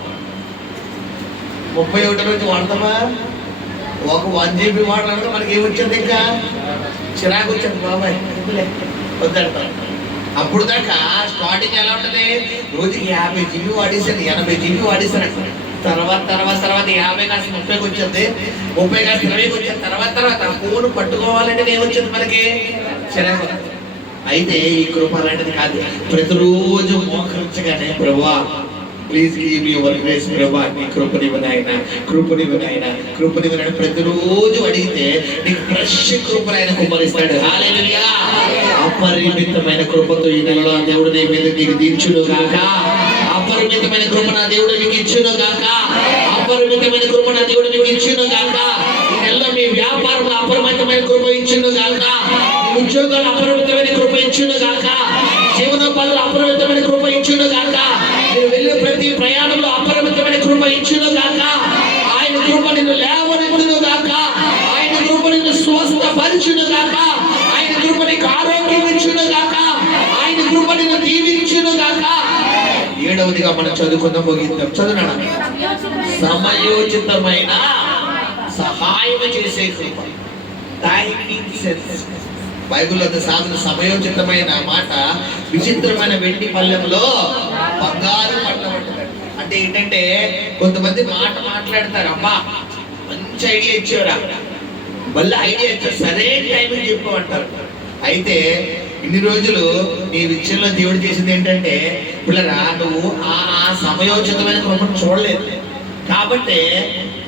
31 రోజు వాడతామా? ఒక 1 GB వాడడానికి మనకి ఏమొచ్చింది? ఇంకా చిరాకు వచ్చింది, బాబాయ్ వద్దంటాం. అప్పుడు దాకా స్టార్టింగ్ ఎలా ఉంటుంది? రోజుకి 50 GB వాడేసాను, 80 GB వాడేసాను. తర్వాత 50 కాస్త 30కి వచ్చింది, 30 కాస్త 20కి వచ్చింది. తర్వాత ఆ ఫోన్ పట్టుకోవాలంటే ఏమొచ్చింది మనకి? చిరాకు. అయితే ఈ కృప అలాంటిది కాదు. ప్రతిరోజు మోకరించగానే ప్రభువా please give me your grace, ప్రభువా నీ కృపనివ్వని ఆయన, కృపనివ్వని ఆయన, కృపనివ్వని ఆయన ప్రతిరోజు అడిగితే నీకు ఫ్రెష్ కృపను ఆయన కుమ్మరిస్తాడు. హల్లెలూయా. అపరిమితమైన కృపతో ఈ నెలలో ఆ దేవుడు నీ మీద నీకు దించును గాక. అపరిమితమైన కృప నా దేవుడు నీకు ఇచ్చును గాక. అపరిమితమైన కృప నా దేవుడు నీకు ఇచ్చును గాక. ఈ నెలలో మీ వ్యాపారంలో అపరిమితమైన కృప ఇచ్చును గాక. మీ ఉద్యోగాలు అపరిమితమైన కృప ఇచ్చును గాక. జీవనోపాధులు అపరిమితమైన కృప ఇచ్చును గాక. మీరు వెళ్ళే ప్రతి ప్రయాణంలో అపరిమితమైన కృప ఇచ్చును గాక. ఆయన కృప నిన్ను లేవనెత్తును గాక. ఆయన కృప నిన్ను స్వస్థపరచును గాక. ఆయన కృప నీకు ఆరోగ్యం ఇచ్చును గాక. ఆయన కృప నిన్ను దీవించును గాక. 7వదిగా మనం చదువుకుందాం, ముగిద్దాం. చదువునా? సమయోచితమైన సహాయం చేసే కృప. Timing sense. బైబిల్లో సాధన సమయోచితమైన మాట విచిత్రమైన వెండి పళ్ళెంలో బంగారు పళ్ళెం అంటారు. అంటే ఏంటంటే కొంతమంది మాట్లాడతారు, అమ్మా మంచి ఐడియా ఇచ్చేవరా, మళ్ళీ ఐడియా ఇచ్చారు, సరైన టైంకి చెప్పమంటారు. అయితే ఇన్ని రోజులు నీ విషయంలో దేవుడు చేసింది ఏంటంటే పిల్లరా నువ్వు ఆ సమయోచితమైన కృపను చూడలేదు కాబట్టి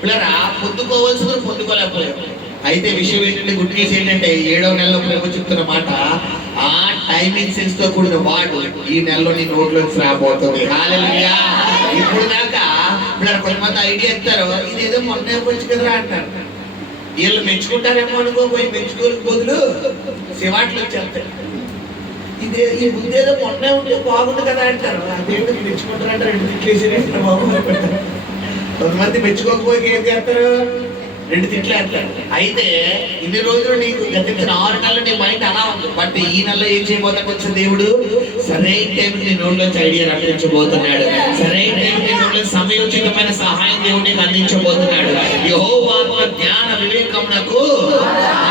పిల్లరా పొందుకోవాల్సింది పొందుకోలేకపోయావు. అయితే విషయం ఏంటంటే గుడ్ న్యూస్ ఏంటంటే 7వ నెలలో ప్రభు చెప్తున్న మాట, ఆ టైమింగ్ సెన్స్ తో కూడిన వాడు ఈ నెలలో నీ నోట్లోకి రాబోతుంది. హల్లెలూయా. ఇప్పుడు దాకా పిల్లలు కొంతమంది ఐడియా ఇస్తారు, ఇదేదో మొన్న వచ్చి కదరా అంటారు. వీళ్ళు మెచ్చుకుంటారేమో అనుకోపోయి మెచ్చుకోలకు బదులు శివాట్లు వచ్చేస్తారు. ఈ ముందేదో మొన్నే ఉంటే బాగుంది కదా అంటారు. అదేంటి మెచ్చుకుంటారంటారు, 2 తిట్లేసి బాబు. కొంతమంది మెచ్చుకోకపోయి ఏం చేస్తారు, 2 తిట్లు వేస్తారు. అయితే ఇన్ని రోజులు నీకు గతించిన 6 నెలలు నీ మైండ్ అలా ఉంది. బట్ ఈ నెలలో ఏం చేయబోతాడు వచ్చిన దేవుడు? సరైన టైం నీ నోట్లోంచి ఐడియా రప్పించబోతున్నాడు. సరైన టైం నీ నోట్లో సమయోచితమైన సహాయం దేవుడు నీకు అందించబోతున్నాడు. యెహోవా జ్ఞాన వివేకమునకు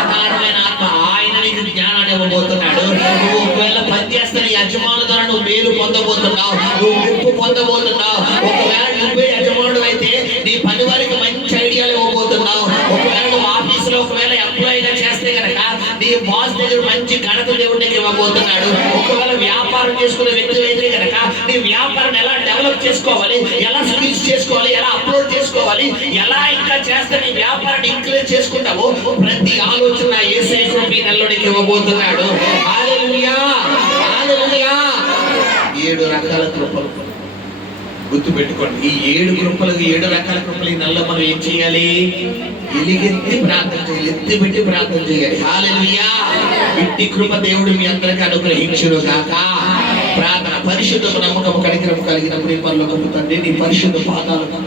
ఆధారమైన ఆత్మ, ఆయన నీకు జ్ఞానాన్ని ఇవ్వబోతున్నాడు. నువ్వు ఒకవేళ పని చేస్తే నీ యజమానుల ద్వారా నువ్వు మేలు పొందబోతున్నావు, నువ్వు మెప్పు పొందబోతున్నావు. ఒకవేళ నువ్వే యజమానుడు అయితే నీ పని వారికి మంచి ఐడియాలు ఇవ్వబోతున్నావు. ఒకవేళ నువ్వు ఆఫీసులో ఒకవేళ ఎంప్లాయీగా చేస్తే కనుక నీ బాస్ దగ్గర మంచి ఘనత దేవుడికి ఇవ్వబోతున్నాడు. ఒకవేళ వ్యాపారం చేసుకునే వ్యక్తి అయితే కనుక నీ వ్యాపారం ఎలా డెవలప్ చేసుకోవాలి, ఎలా స్కిల్స్ చేసుకోవాలి, ఎలా అప్లోడ్ చేసుకోవాలి, ఎలా ఇంకా చేస్తే నీ వ్యాపారాన్ని ఇంక్రీజ్ చేసుకుంటావో ప్రతి ఆలోచన యేసయ్య కృప ఈ నెలలో నీకు ఇవ్వబోతున్నాడు. హల్లెలూయా. హల్లెలూయా. 7 రకాల కృపలు గుర్తుపెట్టుకోండి. ఈ 7 కృపలకు 7 రకాల కృపలు ఈ నెలలో మనం ఏం చేయాలి? ఎలిగెత్తి ప్రార్థన చేయాలి, ఎత్తి పెట్టి ప్రార్థన చేయాలి. హల్లెలూయా. ఇట్టి కృప దేవుడు మీ అందరికీ అనుగ్రహించును గాక. ప్రార్థన. పరిశుద్ధ నమ్మకం కనికరం కలిగిన ప్రేమలోకపు తండ్రి, నీ పరిశుద్ధ పాదాలకు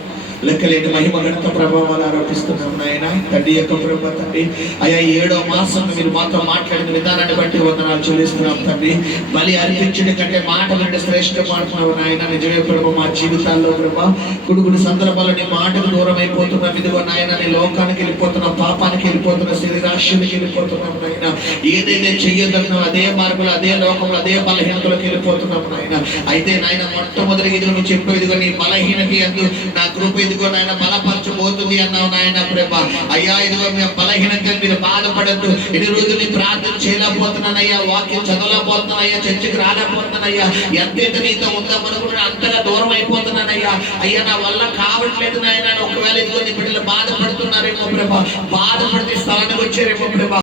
లెక్కలేని మహిమ గణత ప్రభావాలు ఆరోపిస్తున్నాం నాయన. తండ్రి యొక్క ప్రభు తండ్రి, అయ్యా 7వ మాసం మీరు మాతో మాట్లాడిన విధానాన్ని బట్టి వందనాలు చెల్లిస్తున్నాం తండ్రి. బలి అర్పించడం కంటే మాట వినడం శ్రేష్టం అంటున్నావు నాయన. నిజమే ప్రభు, మా జీవితాల్లో ప్రభు కుడుగుడు సందర్భాల్లో నీ మాటకు దూరం అయిపోతున్నాం. ఇదిగో నాయన నీ లోకానికి వెళ్ళిపోతున్నాం, పాపానికి వెళ్ళిపోతున్నాం, శరీరాశునికి వెళ్ళిపోతున్నాం నాయన. ఏదైతే చెయ్యదన్నాం అదే మార్గంలో, అదే లోకంలో, అదే బలహీనతలోకి వెళ్ళిపోతున్నాం నాయన. అయితే నాయన మొట్టమొదటి ఇదిగో నువ్వు చెప్పు, ఇదిగో నీ బలహీనత అందు నా కృప ఇదిగో నాయన బలపరచబోతుంది అన్నావు నాయన ప్రభా. అయ్యా ఇదిగో మేము బలహీనంగా మీరు బాధపడద్దు. ఎన్ని రోజులు నీ ప్రార్థన చేయలేకపోతున్నానయ్యా, వాక్యం చదవలేకపోతున్నానయ్యా, చర్చకు రాలేకపోతున్నానయ్యా, ఎంతైతే నీతో ఉందామనుకున్నా అంతగా దూరం అయిపోతున్నానయ్యా. అయ్యా నా వల్ల కావట్లేదు నాయన. ఒకవేళ ఇదిగో నీ బిడ్డలు బాధపడుతున్నారేమో ప్రభా, బాధపడితే స్థలానికి వచ్చారేమో ప్రభా.